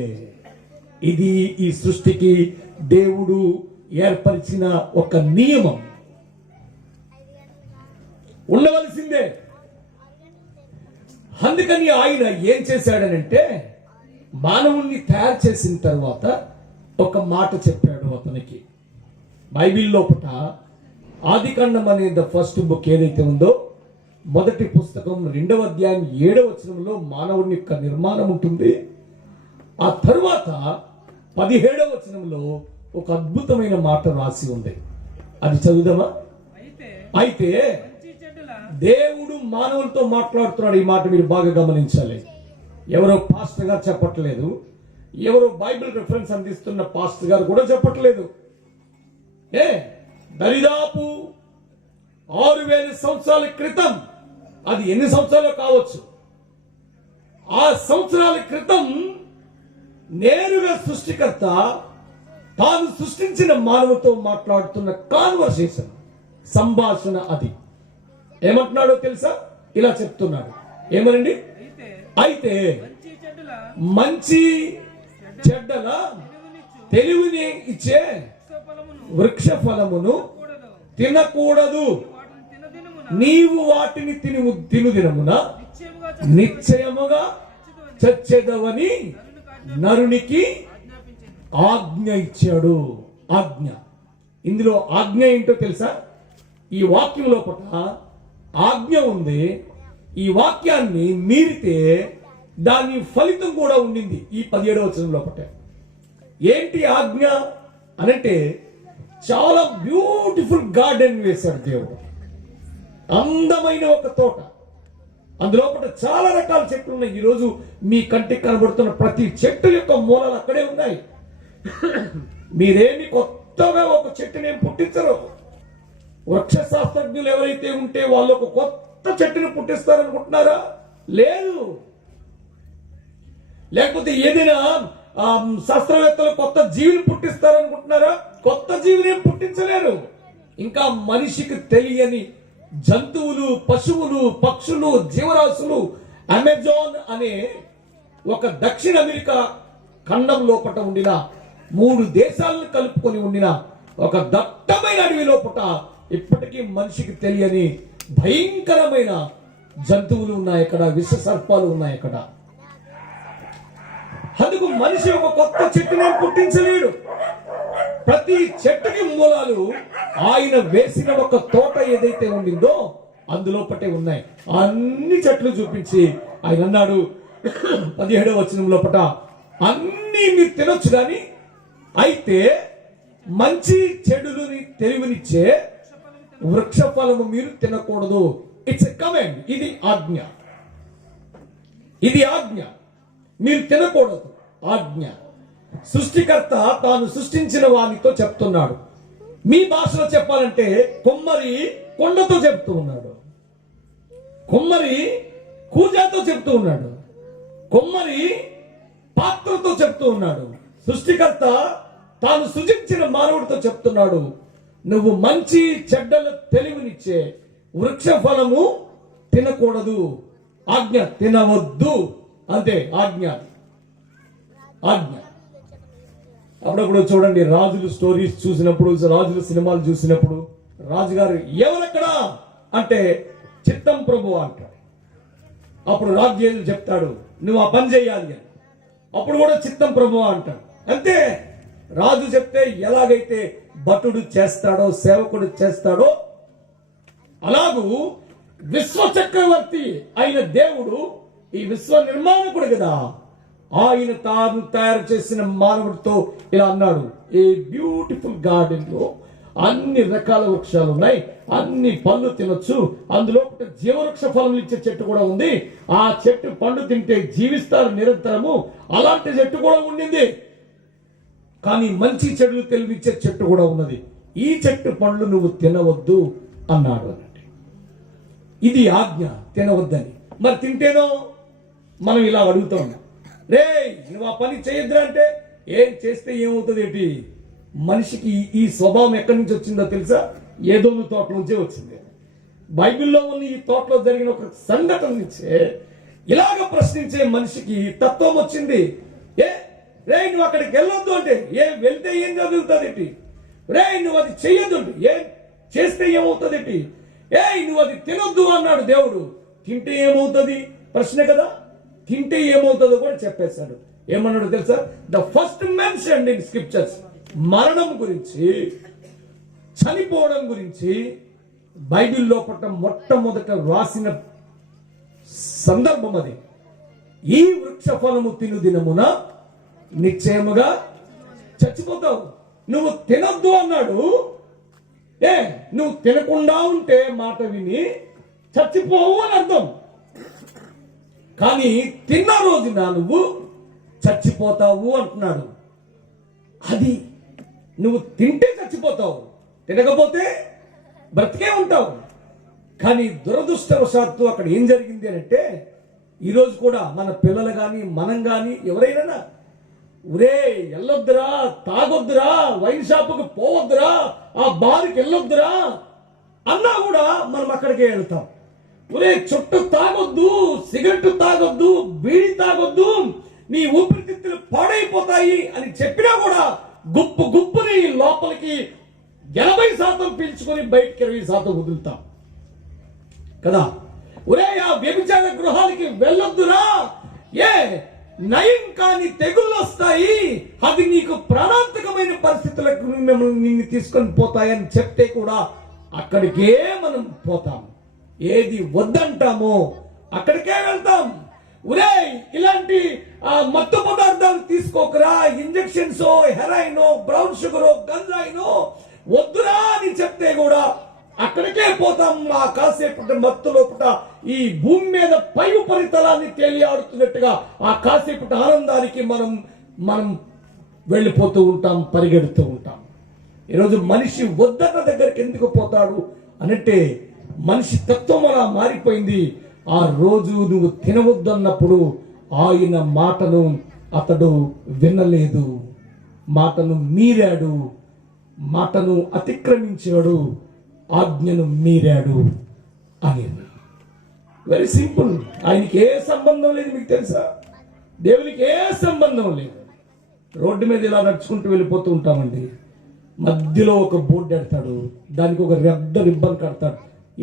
ఇది ఈ సృష్టికి దేవుడు ఏర్పరిచిన ఒక నియమం, ఉండవలసిందే. అందుకని ఆయన ఏం చేశాడనంటే మానవుణ్ణి తయారు చేసిన తర్వాత ఒక మాట చెప్పాడు అతనికి. బైబిల్ లోపట ఆదికాండం అనే ద ఫస్ట్ బుక్ ఏదైతే ఉందో, మొదటి పుస్తకం 2వ అధ్యాయం 7వ వచనంలో మానవుని యొక్క నిర్మాణం ఉంటుంది. ఆ తరువాత 17వ వచనంలో ఒక అద్భుతమైన మాట రాసి ఉంది. అది చదువుదామా? అయితే దేవుడు మానవులతో మాట్లాడుతున్నాడు. ఈ మాట మీరు బాగా గమనించాలి. ఎవరో పాస్టర్ గారు చెప్పట్లేదు, ఎవరో బైబిల్ రిఫరెన్స్ అందిస్తున్న పాస్టర్ గారు కూడా చెప్పట్లేదు. దరిదాపు 6000 సంవత్సరాల క్రితం, అది ఎన్ని సంవత్సరాలు కావచ్చు, ఆ సంవత్సరాల క్రితం నేరుగా సృష్టికర్త తాను సృష్టించిన మానవుతో మాట్లాడుతున్న కాన్వర్సేషన్, సంభాషణ. అది ఏమంటున్నాడో తెలుసా? ఇలా చెప్తున్నాడు. ఏమనండి? అయితే మంచి చెడ్డల తెలివిని ఇచ్చే వృక్ష ఫలమును తినకూడదు, నీవు వాటిని తినుదినమున నిశ్చయముగా చచ్చెదవని నరునికి ఆజ్ఞ ఇచ్చాడు. ఆజ్ఞ. ఇందులో ఆజ్ఞ ఏంటో తెలుసా? ఈ వాక్యం లోపల ఆజ్ఞ ఉంది. ఈ వాక్యాన్ని మీరితే దాని ఫలితం కూడా ఉండింది ఈ 17వ వచనం లోపల. ఏంటి ఆజ్ఞ అనంటే, చాలా బ్యూటిఫుల్ గార్డెన్ వేశాడు దేవుడు, అందమైన ఒక తోట. అందులోపల చాలా రకాల చెట్లు ఉన్నాయి. ఈరోజు మీ కంటికి కనబడుతున్న ప్రతి చెట్టు యొక్క మూలాలు అక్కడే ఉన్నాయి. మీరేమి కొత్తగా ఒక చెట్టుని పుట్టించరు. వృక్ష శాస్త్రజ్ఞులు ఎవరైతే ఉంటే వాళ్ళు ఒక కొత్త చెట్టుని పుట్టిస్తారనుకుంటున్నారా? లేదు. లేకపోతే ఏదైనా శాస్త్రవేత్తలు కొత్త జీవిని పుట్టిస్తారనుకుంటున్నారా? కొత్త జీవిని ఏం పుట్టించలేరు. ఇంకా మనిషికి తెలియని జంతువులు, పశువులు, పక్షులు, జీవరాశులు, అమెజాన్ అనే ఒక దక్షిణ అమెరికా ఖండం లోపట ఉండిన 3 దేశాలను కలుపుకొని ఉండిన ఒక దట్టమైన అడవి లోపట ఇప్పటికీ మనిషికి తెలియని భయంకరమైన జంతువులు ఉన్నాయి అక్కడ, విష సర్పాలు ఉన్నాయి అక్కడ. అందుకు మనిషి ఒక కొత్త చెట్టుని పుట్టించలేడు. ప్రతి చెట్టుకి మూలాలు ఆయన వేసిన ఒక తోట ఏదైతే ఉండిందో అందులోపటే ఉన్నాయి. అన్ని చెట్లు చూపించి ఆయన అన్నాడు 17వ వచనం లోపట, అన్ని మీరు తినొచ్చు కానీ అయితే మంచి చెడులని తెలివినిచ్చే వృక్ష ఫలము మీరు తినకూడదు. It's a command. ఇది ఆజ్ఞ. ఇది ఆజ్ఞ. మీరు తినకూడదు ఆజ్ఞ. సృష్టికర్త తాను సృష్టించిన వానితో చెప్తున్నాడు. మీ భాషలో చెప్పాలంటే కొమ్మరి కొండతో చెప్తూ ఉన్నాడు, కొమ్మరి కూజాతో చెప్తూ ఉన్నాడు, కొమ్మరి పాత్రతో చెప్తూ ఉన్నాడు. సృష్టికర్త తాను సృజించిన మానవుడితో చెప్తున్నాడు, నువ్వు మంచి చెడ్డల తెలివినిచ్చే వృక్ష ఫలము తినకూడదు, ఆజ్ఞ, తినవద్దు, అంతే, ఆజ్ఞ. ఆజ్ఞ. అప్పుడప్పుడు చూడండి, రాజులు స్టోరీస్ చూసినప్పుడు, రాజుల సినిమాలు చూసినప్పుడు రాజుగారు ఎవరెక్కడా అంటే చిత్తం ప్రభు అంటాడు. అప్పుడు రాజు చెప్తాడు, నువ్వు ఆ పని చేయాలి అని. అప్పుడు కూడా చిత్తం ప్రభు అంటాడు. అంతే, రాజు చెప్తే ఎలాగైతే భటుడు చేస్తాడో, సేవకుడు చేస్తాడో, అలాగూ విశ్వ చక్రవర్తి అయిన దేవుడు, ఈ విశ్వ నిర్మాణకుడు కదా, ఆయన తాను తయారు చేసిన మానవుడితో ఇలా అన్నాడు, ఏ బ్యూటిఫుల్ గార్డెన్ లో అన్ని రకాల వృక్షాలు ఉన్నాయి, అన్ని పళ్ళు తినొచ్చు, అందులో జీవవృక్ష ఫలం ఇచ్చే చెట్టు కూడా ఉంది, ఆ చెట్టు పండు తింటే జీవిస్తారు నిరంతరము, అలాంటి చెట్టు కూడా ఉండింది. కానీ మంచి చెడులు తెలివిచ్చే చెట్టు కూడా ఉన్నది, ఈ చెట్టు పండ్లు నువ్వు తినవద్దు అన్నాడు అన్నట్టు. ఇది ఆజ్ఞ, తినవద్దని. మరి తింటేనో మనం ఇలా అడుగుతాం, రే నువ్వు ఆ పని చేయొద్దురా అంటే, ఏం చేస్తే ఏమవుతుంది ఏంటి? మనిషికి ఈ స్వభావం ఎక్కడి నుంచి వచ్చిందో తెలుసా? ఏదో తోట నుంచే వచ్చింది. బైబిల్లో ఉన్న ఈ తోటలో జరిగిన ఒక సంఘటన నుంచే ఇలాగ ప్రశ్నించే మనిషికి తత్వం వచ్చింది. రే నువ్వు అక్కడికి వెళ్ళొద్దు అంటే, వెళ్తే ఏం జరుగుతుంది ఏంటి? రే నువ్వు అది చెయ్యొద్దు అంటే, ఏం చేస్తే ఏమవుతుంది ఏంటి? నువ్వు అది తినొద్దు అన్నాడు దేవుడు, తింటే ఏమవుతుంది ప్రశ్న కదా. తింటే ఏమవుతుందో కూడా చెప్పేశాడు. ఏమన్నాడు తెలుసా? The first mentioned in scriptures, మరణం గురించి, చనిపోవడం గురించి బైబిల్లో మొట్టమొదట రాసిన సందర్భం అది. ఈ వృక్ష ఫలము తిను దినమున నిశ్చయముగా చచ్చిపోతావు. నువ్వు తినొద్దు అన్నాడు. నువ్వు తినకుండా ఉంటే మాట విని చచ్చిపోవు అని అర్థం. కానీ తిన్న రోజున నువ్వు చచ్చిపోతావు అంటున్నాడు. అది నువ్వు తింటే చచ్చిపోతావు, తినకపోతే బ్రతికే ఉంటావు. కానీ దురదృష్టవశాత్తు అక్కడ ఏం జరిగింది అంటే, ఈరోజు కూడా మన పిల్లలు కానీ మనం కానీ ఎవరైనా, ఒరే వెళ్ళొద్దురా, తాగొద్దురా, వైన్ షాపుకి పోవద్దురా, ఆ బార్కి వెళ్ళొద్దురా అన్నా కూడా మనం అక్కడికే వెళ్తాం. ఒరే చుట్టూ తాగొద్దు, సిగరెట్ తాగొద్దు, బీడి తాగొద్దు, నీ ఊపిరితిత్తులు పాడైపోతాయి అని చెప్పినా కూడా గుప్పుని లోపలికి 80% పీల్చుకొని బయటికి 20% వదులుతాం కదా. ఒరే ఆ వ్యభిచార గృహాలకి వెళ్ళొద్దురా, నయం కాని తెగుళ్ళు వస్తాయి, అది నీకు ప్రాణాంతకమైన పరిస్థితులకు నిన్ను తీసుకొని పోతాయని చెప్తే కూడా అక్కడికే మనం పోతాం. ఏది వద్దంటామో అక్కడికే వెళ్తాం. ఒరే ఇలాంటి మత్తు పదార్థాలు తీసుకోకరా, ఇంజెక్షన్స్, హెరాయిన్, బ్రౌన్ షుగర్, గంజాయినో వద్దురా అని చెప్తే కూడా అక్కడికే పోతాం. ఆ కాసేపటి మత్తు లోపల ఈ భూమి మీద పై ఉపరితలాన్ని తేలియాడుతున్నట్టుగా ఆ కాసేపటి ఆనందానికి మనం వెళ్ళిపోతూ ఉంటాం, పరిగెడుతూ ఉంటాం. ఈరోజు మనిషి వద్దన్న దగ్గరికి ఎందుకు పోతాడు అనంటే, మనిషి తత్వం అలా మారిపోయింది. ఆ రోజు నువ్వు తినవద్దన్నప్పుడు ఆయన మాటను అతడు వినలేదు, మాటను మీరాడు, మాటను అతిక్రమించాడు, ఆజ్ఞను మీరాడు అనేది. Very simple. ఆయనకి ఏ సంబంధం లేదు, మీకు తెలుసా? దేవునికి ఏ సంబంధం లేదు. రోడ్డు మీద ఇలా నడుచుకుంటూ వెళ్ళిపోతూ ఉంటామండి, మధ్యలో ఒక బోర్డు పెడతాడు, దానికి ఒక రెడ్ రిబ్బన్ కడతాడు,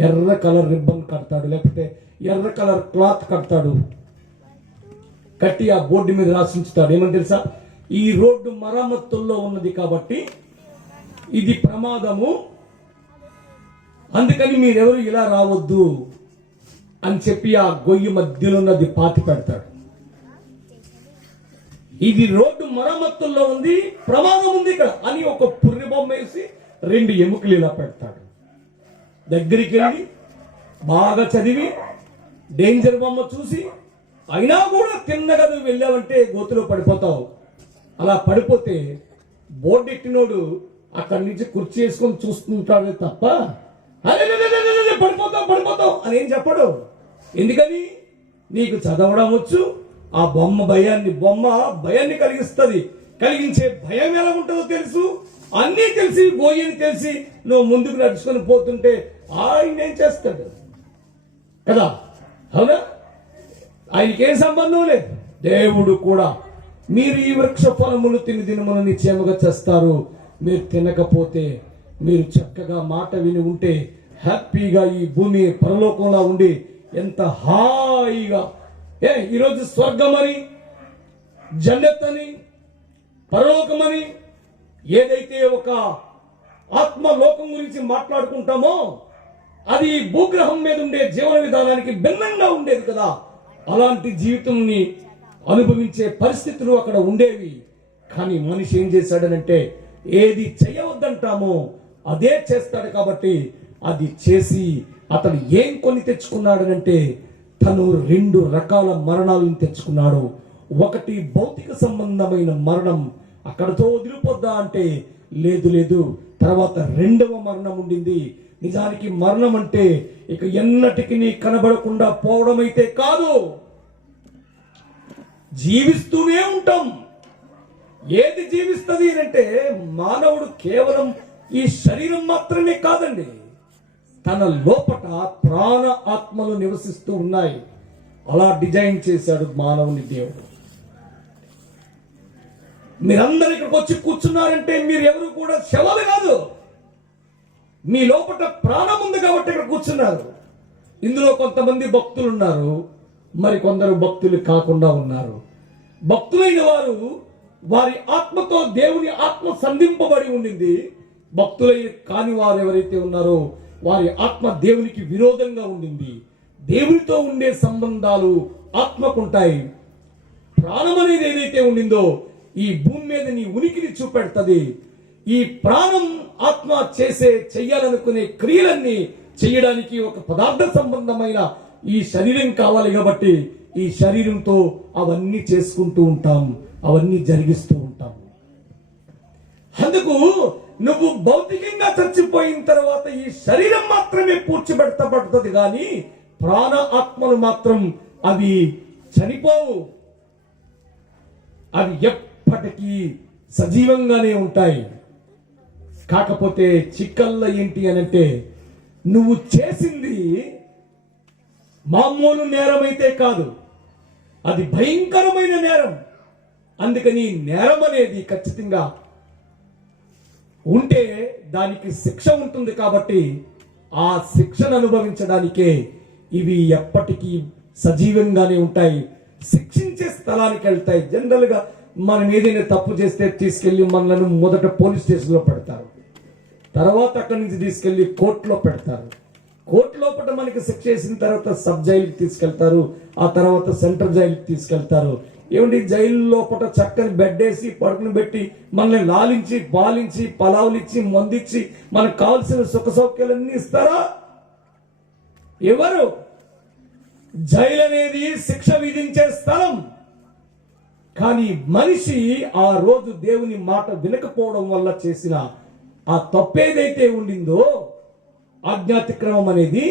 ఎర్ర కలర్ రిబ్బన్ కడతాడు, లేకపోతే ఎర్ర కలర్ క్లాత్ కడతాడు, కట్టి ఆ బోర్డు మీద రాసి ఉంచుతాడు. ఏమని తెలుసా? ఈ రోడ్డు మరమ్మతుల్లో ఉన్నది కాబట్టి ఇది ప్రమాదము, అందుకని మీరెవరు ఇలా రావద్దు అని చెప్పి ఆ గొయ్యి మధ్యలో ఉన్నది పాతి పెడతాడు. ఇది రోడ్డు మరమ్మతుల్లో ఉంది, ప్రమాదం ఉంది ఇక్కడ అని ఒక పుర్రి బొమ్మ వేసి 2 ఎముకలు ఇలా పెడతాడు. దగ్గరికి వెళ్ళి బాగా చదివి డేంజర్ బొమ్మ చూసి, అయినా కూడా తిన్నగా నువ్వు వెళ్ళావంటే గోతులో పడిపోతావు, అలా పడిపోతే బోర్డు ఎక్కినోడు అక్కడి నుంచి కుర్చీ వేసుకొని చూస్తుంటాడు తప్ప అరే పడిపోతాం అని ఏం చెప్పడు. ఎందుకని? నీకు చదవడం వచ్చు, ఆ బొమ్మ భయాన్ని కలిగిస్తుంది. కలిగించే భయం ఎలా ఉంటుందో తెలుసు, అన్నీ తెలిసి పోయని తెలిసి నువ్వు ముందుకు నడుచుకొని పోతుంటే ఆయన ఏం చేస్తాడు కదా? అవునా? ఆయనకేం సంబంధం లేదు. దేవుడు కూడా మీరు ఈ వృక్ష ఫలములు తిని దినమును నిశ్చయముగా చేస్తారు, మీరు తినకపోతే మీరు చక్కగా మాట విని ఉంటే హ్యాపీగా ఈ భూమి పరలోకంలో ఉండి ఎంత హాయిగా ఈరోజు స్వర్గమని, జన్నత్ అని, పరలోకమని ఏదైతే ఒక ఆత్మలోకం గురించి మాట్లాడుకుంటామో అది భూగ్రహం మీద ఉండే జీవన విధానానికి భిన్నంగా ఉండేది కదా. అలాంటి జీవితంని అనుభవించే పరిస్థితులు అక్కడ ఉండేవి. కానీ మనిషి ఏం చేశాడనంటే ఏది చేయవద్దంటామో అదే చేస్తాడు. కాబట్టి అది చేసి అతను ఏం కొని తెచ్చుకున్నాడనంటే తను 2 రకాల మరణాలను తెచ్చుకున్నాడు. ఒకటి భౌతిక సంబంధమైన మరణం, అక్కడతో వదిలిపోద్దా అంటే లేదు, తర్వాత 2వ మరణం ఉండింది. నిజానికి మరణం అంటే ఇక ఎన్నటికి కనబడకుండా పోవడం అయితే కాదు, జీవిస్తూనే ఉంటాం. ఏది జీవిస్తుంది అంటే మానవుడు కేవలం ఈ శరీరం మాత్రమే కాదండి, తన లోపట ప్రాణ ఆత్మలు నివసిస్తూ ఉన్నాయి. అలా డిజైన్ చేశాడు మానవుని దేవుడు. మీరందరూ ఇక్కడికి వచ్చి కూర్చున్నారంటే మీరు ఎవరు కూడా శవాలు కాదు, మీ లోపట ప్రాణం ఉంది కాబట్టి ఇక్కడ కూర్చున్నారు. ఇందులో కొంతమంది భక్తులు ఉన్నారు, మరి కొందరు భక్తులు కాకుండా ఉన్నారు. భక్తులైన వారు వారి ఆత్మతో దేవుని ఆత్మ సంధింపబడి ఉండింది. భక్తులైన కాని వారు ఎవరైతే ఉన్నారో వారి ఆత్మ దేవునికి విరోధంగా ఉండింది. దేవునితో ఉండే సంబంధాలు ఆత్మకుంటాయి. ప్రాణం అనేది ఏదైతే ఉండిందో ఈ భూమి మీద నీ ఉనికిని చూపెడుతుంది. ఈ ప్రాణం ఆత్మ చెయ్యాలనుకునే క్రియలన్నీ చేయడానికి ఒక పదార్థ సంబంధమైన ఈ శరీరం కావాలి. కాబట్టి ఈ శరీరంతో అవన్నీ చేసుకుంటూ ఉంటాం, అవన్నీ జరిగిస్తూ ఉంటాం. అందుకు నువ్వు భౌతికంగా చచ్చిపోయిన తర్వాత ఈ శరీరం మాత్రమే పూడ్చిపెట్టబడుతుంది, కానీ ప్రాణ ఆత్మలు మాత్రం అవి చనిపోవు, అవి ఎప్పటికీ సజీవంగానే ఉంటాయి. కాకపోతే చిక్కల్లో ఏంటి అనంటే నువ్వు చేసింది మామూలు నేరం అయితే కాదు, అది భయంకరమైన నేరం. అందుకని నేరం అనేది ఖచ్చితంగా ఉంటే దానికి శిక్ష ఉంటుంది. కాబట్టి ఆ శిక్షను అనుభవించడానికే ఇవి ఎప్పటికీ సజీవంగానే ఉంటాయి, శిక్షించే స్థలానికి వెళ్తాయి. జనరల్ గా మనం ఏదైనా తప్పు చేస్తే తీసుకెళ్లి మనల్ని మొదట పోలీస్ స్టేషన్ లో పెడతారు, తర్వాత అక్కడి నుంచి తీసుకెళ్లి కోర్టులో పెడతారు. కోర్టు లోపల మనకి శిక్ష చేసిన తర్వాత సబ్ జైలుకి తీసుకెళ్తారు, ఆ తర్వాత సెంట్రల్ జైలుకి తీసుకెళ్తారు. ఏమండి, జైలు లోపల చక్కని బెడ్ వేసి పడుకుని పెట్టి మనల్ని లాలించి పాలించి పలావులు ఇచ్చి మందిచ్చి మనకు కావాల్సిన సుఖ సౌఖ్యాలన్నీ ఇస్తారా? ఎవరు? జైలు అనేది శిక్ష విధించే స్థలం. కానీ మనిషి ఆ రోజు దేవుని మాట వినకపోవడం వల్ల చేసిన ఆ తప్పేదైతే ఉండిందో ఆజ్ఞాతిక్రమం అనేది,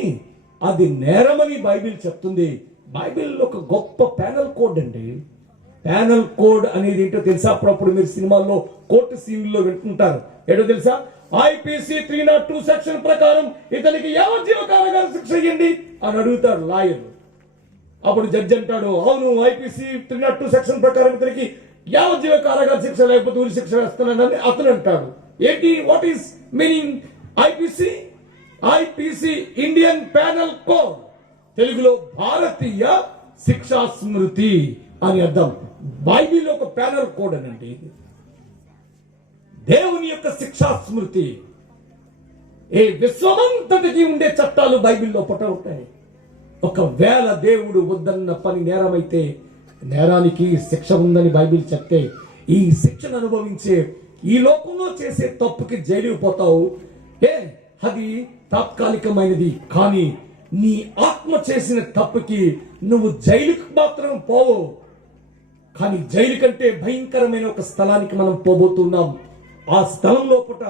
అది నేరమని బైబిల్ చెప్తుంది. బైబిల్ ఒక గొప్ప ప్యానల్ కోడ్ అండి. ప్యానల్ కోడ్ అనేది ఏంటో తెలుసా? అప్పుడప్పుడు మీరు సినిమాల్లో కోర్టు సీన్లో వింటుంటారు. ఏంటో తెలుసా? ఐపీసీ 302 సెక్షన్ ప్రకారం ఇతనికి యావజ్జీవ కారాగార శిక్ష ఇవ్వండి అని అడుగుతాడు లాయర్. అప్పుడు జడ్జి అంటాడు, అవును, ఐపీసీ 302 సెక్షన్ ప్రకారం ఇతనికి యావజ్జీవ కారాగార శిక్ష లేకపోతే ఉరి శిక్ష వేస్తున్నానని అతను అంటాడు. ఏంటి? What is meaning IPC? IPC Indian panel code, తెలుగులో భారతీయ శిక్షా స్మృతి అని అర్థం. బైబిల్ ఒక ప్యానల్ కోడ్ అనండి, దేవుని యొక్క శిక్షా స్మృతి. ఏ విశ్వమంతటికి ఉండే చట్టాలు బైబిల్లో పుట్ట ఉంటాయి. ఒకవేళ దేవుడు వద్దన్న పని నేరమైతే నేరానికి శిక్ష ఉందని బైబిల్ చెప్తే ఈ శిక్షను అనుభవించే ఈ లోకంలో చేసే తప్పుకి జైలుకు పోతావు. అది తాత్కాలికమైనది. కానీ నీ ఆత్మ చేసిన తప్పుకి నువ్వు జైలుకు మాత్రం పోవు, కానీ జైలు కంటే భయంకరమైన ఒక స్థలానికి మనం పోబోతున్నాం. ఆ స్థలం లోపల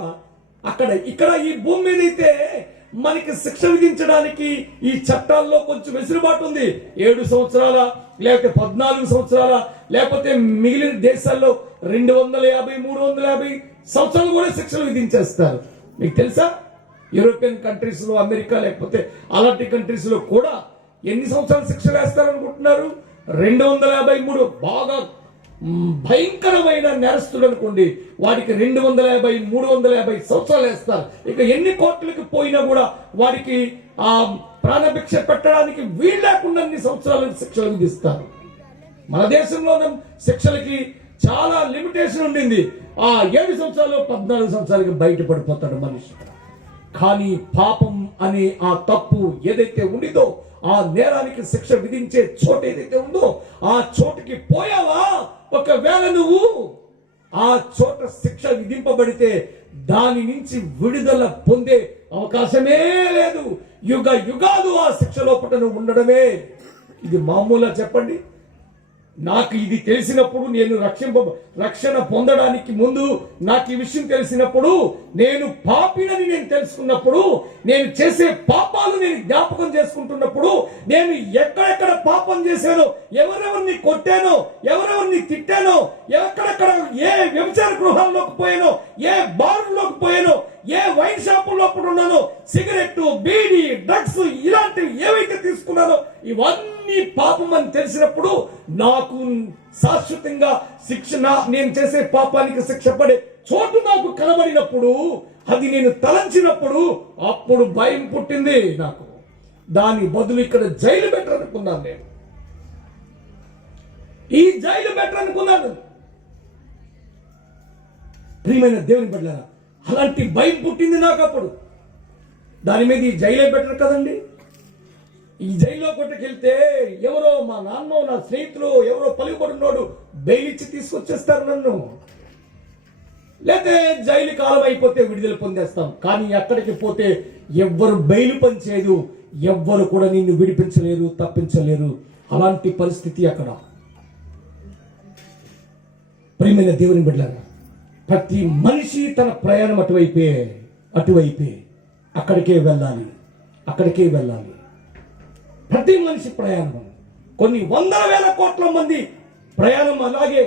ఇక్కడ ఈ భూమి మీద అయితే మనకి శిక్ష విధించడానికి ఈ చట్టాల్లో కొంచెం వెసులుబాటు ఉంది. 7 సంవత్సరాల లేకపోతే 14 సంవత్సరాల లేకపోతే మిగిలిన దేశాల్లో 250, 350 సంవత్సరాలు కూడా శిక్షలు విధించేస్తారు. మీకు తెలుసా? యూరోపియన్ కంట్రీస్ లో, అమెరికా లేకపోతే అలాంటి కంట్రీస్ లో కూడా ఎన్ని సంవత్సరాలు శిక్ష వేస్తారనుకుంటున్నారు? 253. బాగా భయంకరమైన నేరస్తుడు అనుకోండి, వాడికి 250, 350 సంవత్సరాలు వేస్తారు. ఇక ఎన్ని కోర్టులకు పోయినా కూడా వాడికి ఆ ప్రాణభిక్ష పెట్టడానికి వీలు లేకుండా అన్ని సంవత్సరాలకు శిక్షలు విధిస్తారు. మన దేశంలో శిక్షలకి చాలా లిమిటేషన్ ఉండింది. ఆ 7 సంవత్సరాలు 14 సంవత్సరాలకి బయటపడిపోతాడు మనిషి. కానీ పాపం అనే ఆ తప్పు ఏదైతే ఉండిదో, ఆ నేరానికి శిక్ష విధించే చోటు ఏదైతే ఉందో, ఆ చోటుకి పోయావా, ఒకవేళ నువ్వు ఆ చోట శిక్ష విధింపబడితే దాని నుంచి విడుదల పొందే అవకాశమే లేదు. యుగ యుగాలు ఆ శిక్ష లోపల నువ్వు ఉండడమే. ఇది మామూలుగా చెప్పండి. నాకు ఇది తెలిసినప్పుడు, నేను రక్షణ పొందడానికి ముందు నాకు ఈ విషయం తెలిసినప్పుడు, నేను పాపినని నేను తెలుసుకున్నప్పుడు, నేను చేసే పాపాలు నేను జ్ఞాపకం చేసుకుంటున్నప్పుడు, నేను ఎక్కడెక్కడ పాపం చేశానో, ఎవరెవరిని కొట్టానో, ఎవరెవరిని తిట్టానో, ఎక్కడెక్కడ ఏ వ్యభిచార గృహాల్లోకి పోయానో, ఏ బార్లోకి పోయానో, ఏ వైన్ షాపుల్లో ఉన్నానో, సిగరెట్, బీడీ, డ్రగ్స్ ఇలాంటివి ఏవైతే తీసుకున్నానో ఇవన్నీ పాపం అని తెలిసినప్పుడు, నాకు శాశ్వతంగా నేను చేసే పాపానికి శిక్ష పడే చోటు నాకు కనబడినప్పుడు, అది నేను తలంచినప్పుడు అప్పుడు భయం పుట్టింది నాకు. దాని బదులు ఇక్కడ జైలు బెటర్ అనుకున్నాను. నేను ఈ జైలు బెటర్ అనుకున్నాను. ప్రియమైన దేవుని బిడ్డలారా, అలాంటి భయం పుట్టింది నాకు అప్పుడు. దాని మీద ఈ జైలే బెటర్ కదండి. ఈ జైల్లో కొట్టుకెళ్తే ఎవరో మా నాన్నో, నా స్నేహితులు ఎవరో పలుకుబడినోడు బెయిల్ ఇచ్చి తీసుకొచ్చేస్తారు నన్ను. లేకపోతే జైలు కాలం అయిపోతే విడుదల పొందేస్తాం. కానీ అక్కడికి పోతే ఎవ్వరు బెయిల్ పనిచేయదు, ఎవ్వరు కూడా నిన్ను విడిపించలేరు, తప్పించలేరు. అలాంటి పరిస్థితి అక్కడ. ప్రియమైన దేవుని బిడ్డలారా, ప్రతి మనిషి తన ప్రయాణం అటువైపే అక్కడికే వెళ్ళాలి. ప్రతి మనిషి ప్రయాణం. కొన్ని 100,000 కోట్ల మంది ప్రయాణం అలాగే.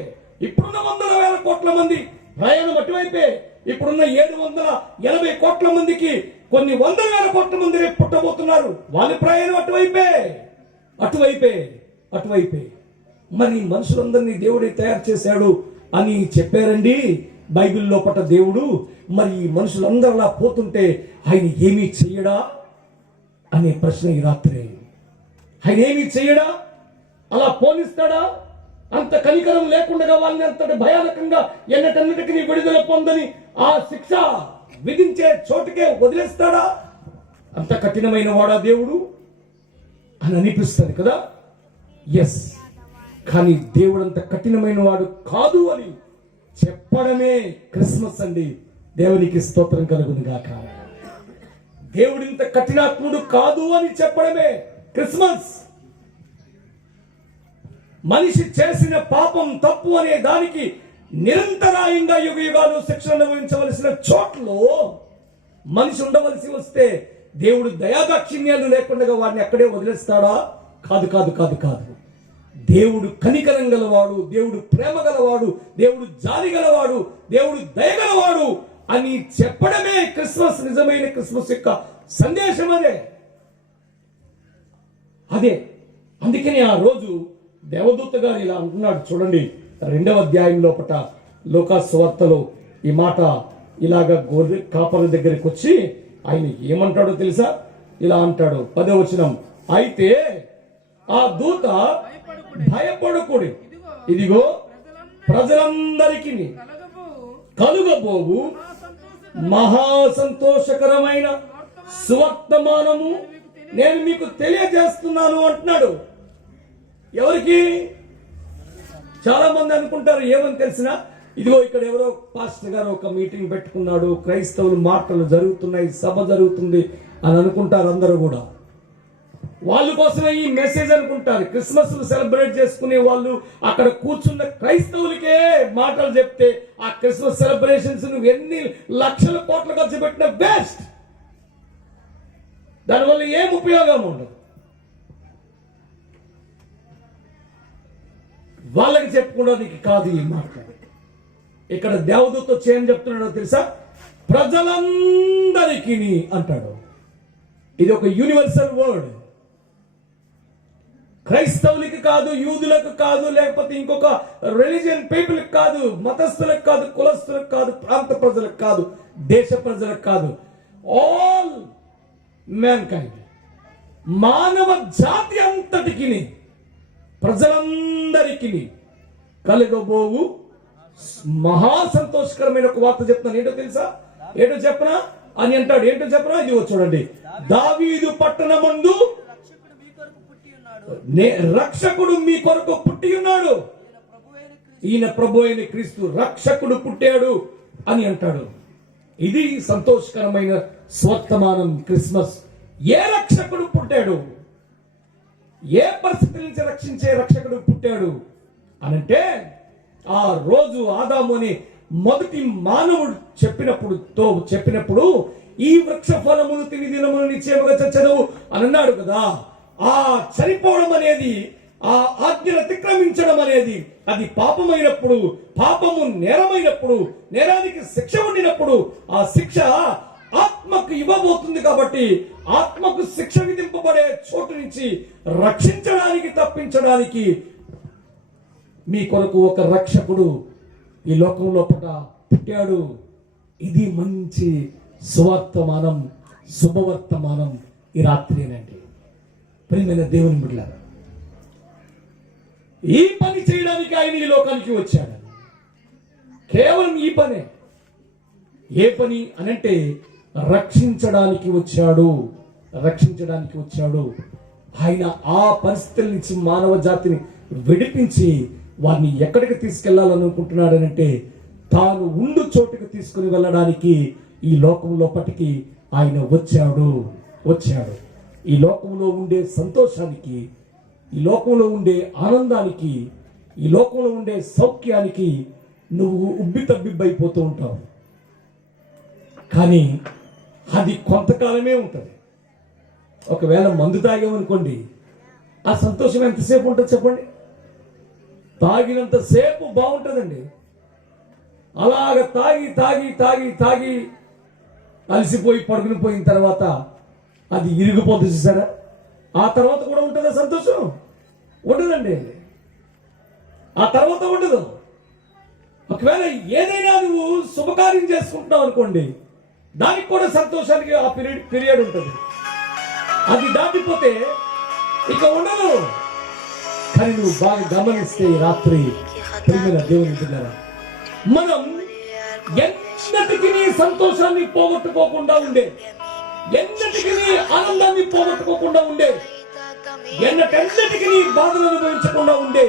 ఇప్పుడున్న 100,000 కోట్ల మంది ప్రయాణం అటువైపే. ఇప్పుడున్న 780 కోట్ల మందికి కొన్ని 100,000 కోట్ల మంది రేపు పుట్టబోతున్నారు. వాళ్ళ ప్రయాణం అటువైపే. మరి మనుషులందరినీ దేవుడే తయారు చేశాడు అని చెప్పారండి బైబిల్ లోపట దేవుడు. మరి ఈ మనుషులందరిలా పోతుంటే ఆయన ఏమీ చెయ్యడా అనే ప్రశ్న ఈ రాత్రి. ఆయన ఏమీ చెయ్యడా? అలా పోనిస్తాడా? అంత కనికరం లేకుండా వాళ్ళని అంతటి భయానకంగా ఎన్నటన్నిటికీ విడుదల పొందని ఆ శిక్ష విధించే చోటుకే వదిలేస్తాడా? అంత కఠినమైన వాడా దేవుడు అని అనిపిస్తుంది కదా. ఎస్, కానీ దేవుడు అంత కఠినమైన వాడు కాదు అని చెప్పడమే క్రిస్మస్ అండి. దేవునికి స్తోత్రం కలుగును గాక. దేవుడు ఇంత కఠినాత్ముడు కాదు అని చెప్పడమే క్రిస్మస్. మనిషి చేసిన పాపం, తప్పు అనే దానికి నిరంతరాయంగా యుగ యుగాలు శిక్షణ అనుభవించవలసిన చోట్ల మనిషి ఉండవలసి వస్తే దేవుడు దయాదాక్షిణ్యాలు లేకుండా వాడిని అక్కడే వదిలేస్తాడా? కాదు. దేవుడు కనికరం గలవాడు, దేవుడు ప్రేమ గలవాడు, దేవుడు జాలి గలవాడు, దేవుడు దయగలవాడు అని చెప్పడమే క్రిస్మస్. నిజమైన క్రిస్మస్ యొక్క సందేశం అదే. అందుకని ఆ రోజు దేవదూత గారు ఇలా అంటున్నాడు. చూడండి, 2వ అధ్యాయం లోపట లూకాసు వార్తలో ఈ మాట ఇలాగా గొర్రె కాపరుల దగ్గరికి వచ్చి ఆయన ఏమంటాడో తెలుసా? ఇలా అంటాడు, 10వ వచనం. అయితే ఆ దూత భయపడకూడి, ఇదిగో ప్రజలందరికీ కలుగబోవు మహా సంతోషకరమైన సువర్తమానము నేను మీకు తెలియజేస్తున్నాను అంటున్నాడు. ఎవరికి? చాలా మంది అనుకుంటారు ఏమని తెలిసిన, ఇదిగో ఇక్కడ ఎవరో పాస్టర్ గారు ఒక మీటింగ్ పెట్టుకున్నాడు, క్రైస్తవులు మాటలు జరుగుతున్నాయి, సభ జరుగుతుంది అని అనుకుంటారు అందరూ కూడా. వాళ్ళ కోసమే ఈ మెసేజ్ అనుకుంటారు. క్రిస్మస్ సెలబ్రేట్ చేసుకునే వాళ్ళు అక్కడ కూర్చున్న క్రైస్తవులకే మాటలు చెప్తే ఆ క్రిస్మస్ సెలబ్రేషన్స్ నువ్వు ఎన్ని లక్షల కోట్ల ఖర్చు పెట్టినా బెస్ట్, దానివల్ల ఏం ఉపయోగం ఉండదు. వాళ్ళకి చెప్పుకోవడానికి కాదు ఈ మాట. ఇక్కడ దేవదూత వచ్చి ఏం చెప్తున్నాడో తెలుసా? ప్రజలందరికీ అంటాడు. ఇది ఒక యూనివర్సల్ వర్డ్. క్రైస్తవులకి కాదు, యూదులకు కాదు, లేకపోతే ఇంకొక రిలీజియన్ పీపుల్కి కాదు, మతస్థులకు కాదు, కులస్తులకు కాదు, ప్రాంత ప్రజలకు కాదు, దేశ ప్రజలకు కాదు, ఆల్ మ్యాన్కైండ్, మానవ జాతి అంతటికి, ప్రజలందరికీ కలగబోవు మహా సంతోషకరమైన ఒక వార్త చెప్తున్నాను. ఏంటో తెలుసా? ఏంటో చెప్పనా అని అంటాడు. ఏంటో చెప్పనా? ఇది చూడండి. దావీదు పట్టణమందు రక్షకుడు మీ కొరకు పుట్టి ఉన్నాడు. ఈయన ప్రభు అయిన క్రీస్తు రక్షకుడు పుట్టాడు అని అంటాడు. ఇది సంతోషకరమైన స్వర్తమానం. క్రిస్మస్. ఏ రక్షకుడు పుట్టాడు? ఏ పరిస్థితి నుంచి రక్షించే రక్షకుడు పుట్టాడు అనంటే, ఆ రోజు ఆదాము అనే మొదటి మానవుడు చెప్పినప్పుడు ఈ వృక్ష ఫలములు తిని దినములు నిశ్చయముగా చచ్చదవు అని అన్నాడు కదా. ఆ చనిపోవడం అనేది, ఆ ఆజ్ఞను అతిక్రమించడం అనేది అది పాపమైనప్పుడు, పాపము నేరమైనప్పుడు, నేరానికి శిక్ష ఉండినప్పుడు ఆ శిక్ష ఆత్మకు ఇవ్వబోతుంది. కాబట్టి ఆత్మకు శిక్ష విధింపబడే చోటు నుంచి రక్షించడానికి, తప్పించడానికి మీ కొరకు ఒక రక్షకుడు ఈ లోకంలో పుట్టాడు. ఇది మంచి సువర్తమానం, శుభవర్తమానం ఈ రాత్రినండి. ప్రియమైన దేవుని బిడ్డలారా, ఈ పని చేయడానికి ఆయన ఈ లోకానికి వచ్చాడు. కేవలం ఈ పనే. ఏ పని అనంటే రక్షించడానికి వచ్చాడు. రక్షించడానికి వచ్చాడు. ఆయన ఆ పరిస్థితుల నుంచి మానవ జాతిని విడిపించి వారిని ఎక్కడికి తీసుకెళ్లాలనుకుంటున్నాడు అనంటే, తాను ఉండు చోటుకు తీసుకుని వెళ్ళడానికి ఈ లోకంలోపటికి ఆయన వచ్చాడు. ఈ లోకంలో ఉండే సంతోషానికి, ఈ లోకంలో ఉండే ఆనందానికి, ఈ లోకంలో ఉండే సౌఖ్యానికి నువ్వు ఉబ్బితబ్బిబ్బైపోతూ ఉంటావు. కానీ అది కొంతకాలమే ఉంటుంది. ఒకవేళ మందు తాగామనుకోండి, ఆ సంతోషం ఎంతసేపు ఉంటుంది చెప్పండి? తాగినంత సేపు బాగుంటుందండి. అలాగ తాగి తాగి తాగి తాగి అలసిపోయి పడుకుని పోయిన తర్వాత అది ఇరిగిపోతుంది చూసారా? ఆ తర్వాత కూడా ఉంటుందా సంతోషం? ఉండదండి. ఆ తర్వాత ఉండదు. ఒకవేళ ఏదైనా నువ్వు శుభకార్యం చేసుకుంటున్నావు అనుకోండి, దానికి కూడా సంతోషానికి ఆ పీరియడ్ ఉంటుంది. అది దాటిపోతే ఇక ఉండదు. కానీ నువ్వు బాగా గమనిస్తే రాత్రి ప్రియమైన దేవుని బిడ్డలారా, మనం ఎన్నటికీ సంతోషాన్ని పోగొట్టుకోకుండా ఉండే, ఎన్నటికీ ఆనందాన్ని పోగొట్టుకోకుండా ఉండే, ఎన్నటెన్నటికీ బాధలు అనుభవించకుండా ఉండే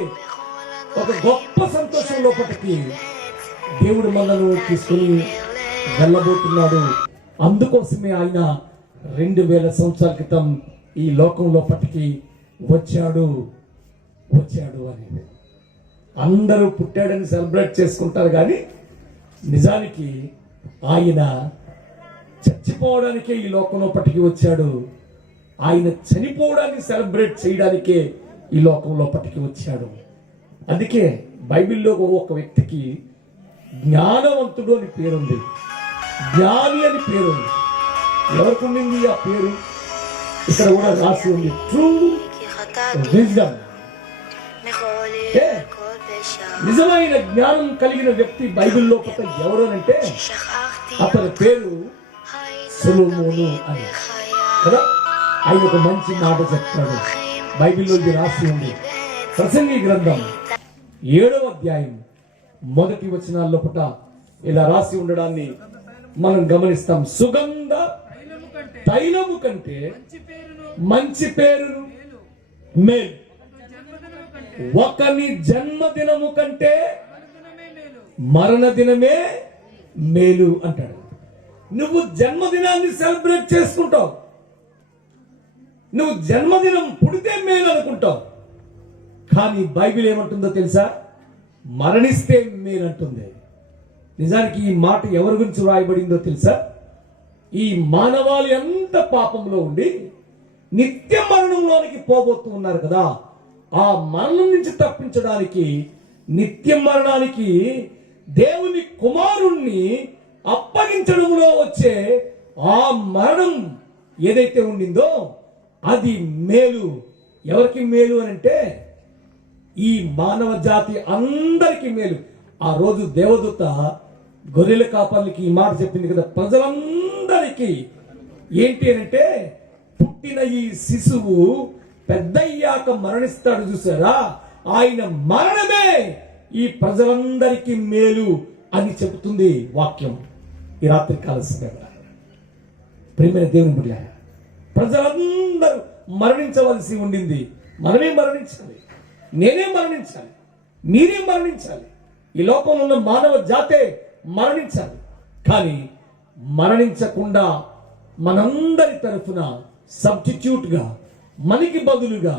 ఒక గొప్ప సంతోషం లోపటికి దేవుడు మనను తీసుకుని వెళ్ళబోతున్నాడు. అందుకోసమే ఆయన 2000 సంవత్సరాల క్రితం ఈ లోకం లోపటికి వచ్చాడు అనేది. అందరూ పుట్టాడని సెలబ్రేట్ చేసుకుంటారు, కానీ నిజానికి ఆయన చచ్చిపోవడానికే ఈ లోకం లోపటికి వచ్చాడు. ఆయన చనిపోవడాన్ని సెలబ్రేట్ చేయడానికే ఈ లోకం లోపటికి వచ్చాడు. అందుకే బైబిల్లో ఒక వ్యక్తికి జ్ఞానవంతుడు అని పేరుంది, జ్ఞాని అని పేరుంది. ఎవరికి ఉండింది ఆ పేరు? ఇక్కడ కూడా రాసి ఉంది, ట్రూ విజ్డమ్. నిజమైన జ్ఞానం కలిగిన వ్యక్తి బైబిల్ లోపల ఎవరు అంటే అతని పేరు సొలొమోను అని కదా. ఆయన ఒక మంచి మాట చెప్తాడు. బైబిల్లో ఇది రాసి ఉంది. ప్రసంగి గ్రంథం 7వ అధ్యాయం 1 వచనాల లోపల ఇలా రాసి ఉండడాన్ని మనం గమనిస్తాం. సుగంధ తైలము కంటే మంచి పేరును మేలు, ఒకని జన్మదినము కంటే మరణ దినమే మేలు అంటాడు. నువ్వు జన్మదినాన్ని సెలబ్రేట్ చేసుకుంటావు, నువ్వు జన్మదినం పుడితే మేలు అనుకుంటావు, కానీ బైబిల్ ఏమంటుందో తెలుసా? మరణిస్తే మేలు అంటుంది. నిజానికి ఈ మాట ఎవరి గురించి రాయబడిందో తెలుసా? ఈ మానవాళి అంత పాపంలో ఉండి నిత్య మరణంలోనికి పోబోతూ ఉన్నారు కదా, ఆ మరణం నుంచి తప్పించడానికి, నిత్య మరణానికి దేవుని కుమారుణ్ణి అప్పగించడంలో వచ్చే ఆ మరణం ఏదైతే ఉండిందో అది మేలు. ఎవరికి మేలు అని అంటే ఈ మానవ జాతి అందరికీ మేలు. ఆ రోజు దేవదూత గొర్రెల కాపర్లకి ఈ మాట చెప్పింది కదా, ప్రజలందరికీ ఏంటి అంటే పుట్టిన ఈ శిశువు పెద్దయ్యాక మరణిస్తాడు చూసారా, ఆయన మరణమే ఈ ప్రజలందరికీ మేలు అని చెబుతుంది వాక్యం. ఈ రాత్రి కాల సమయంలో ప్రియమైన దేవుని బిడ్డలారా, ప్రజలందరూ మరణించవలసి ఉండింది. మనమే మరణించాలి, నేనే మరణించాలి, మీరే మరణించాలి, ఈ లోకంలో ఉన్న మానవ జాతే మరణించాలి. కానీ మరణించకుండా మనందరి తరఫున సబ్స్టిట్యూట్ గా, మనకి బదులుగా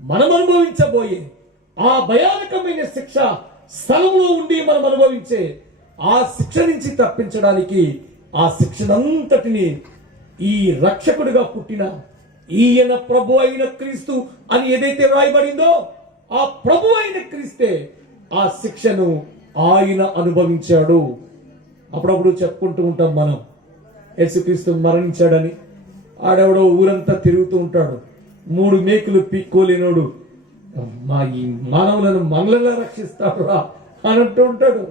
మనం అనుభవించబోయే ఆ భయానకమైన శిక్ష స్థలంలో ఉండి మనం అనుభవించే ఆ శిక్ష నుంచి తప్పించడానికి, ఆ శిక్షనంతటిని ఈ రక్షకుడిగా పుట్టిన ఈయన ప్రభు అయిన క్రీస్తు అని ఏదైతే రాయబడిందో ఆ ప్రభు అయిన క్రీస్తే ఆ శిక్షను ఆయన అనుభవించాడు. అప్పుడప్పుడు చెప్పుకుంటూ ఉంటాం మనం, యేసుక్రీస్తు మరణించాడని. ఆడెవడో ఊరంతా తిరుగుతూ ఉంటాడు, 3 మేకులు పీక్కోలేనోడు మా ఈ మానవులను మనల్ని రక్షిస్తాడు రా అని అంటూ ఉంటాడు.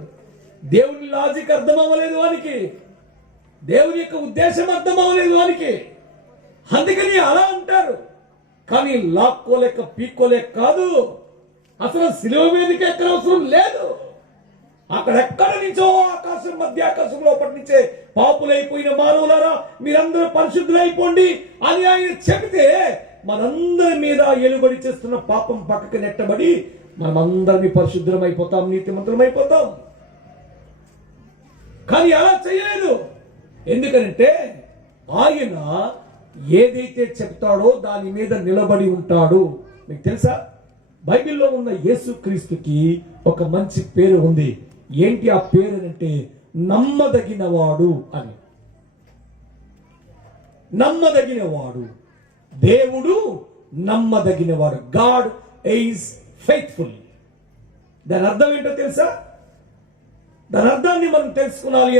దేవుని లాజిక్ అర్థం అవ్వలేదు వానికి, దేవుని యొక్క ఉద్దేశం అర్థం అవ్వలేదు వానికి, అందుకని అలా అంటారు. కానీ లాక్కోలేక పీక్కోలేక కాదు, అసలు శిలువ మీదకి ఎక్కడ అవసరం లేదు. అక్కడెక్కడ నుంచో ఆకాశం మధ్య ఆకాశం లోపటి నుంచే పాపులైపోయిన మానవులారా మీరందరూ పరిశుద్ధులైపోండి అని ఆయన చెబితే మనందరి మీద ఎలుబడి చేస్తున్న పాపం పక్కకి నెట్టబడి మనమందరినీ పరిశుద్ధమైపోతాం, నీతిమంతులమైపోతాం. కానీ అలా చేయలేదు. ఎందుకంటే ఆయన ఏదైతే చెప్తాడో దాని మీద నిలబడి ఉంటాడు. మీకు తెలుసా, బైబిల్లో ఉన్న యేసుక్రీస్తుకి ఒక మంచి పేరు ఉంది. ఏంటి ఆ పేరు అంటే నమ్మదగినవాడు అని. నమ్మదగినవాడు, దేవుడు నమ్మదగినవాడు. God is faithful. దాని అర్థం ఏంటో తెలుసా? దాని అర్థాన్ని మనం తెలుసుకోవాలి.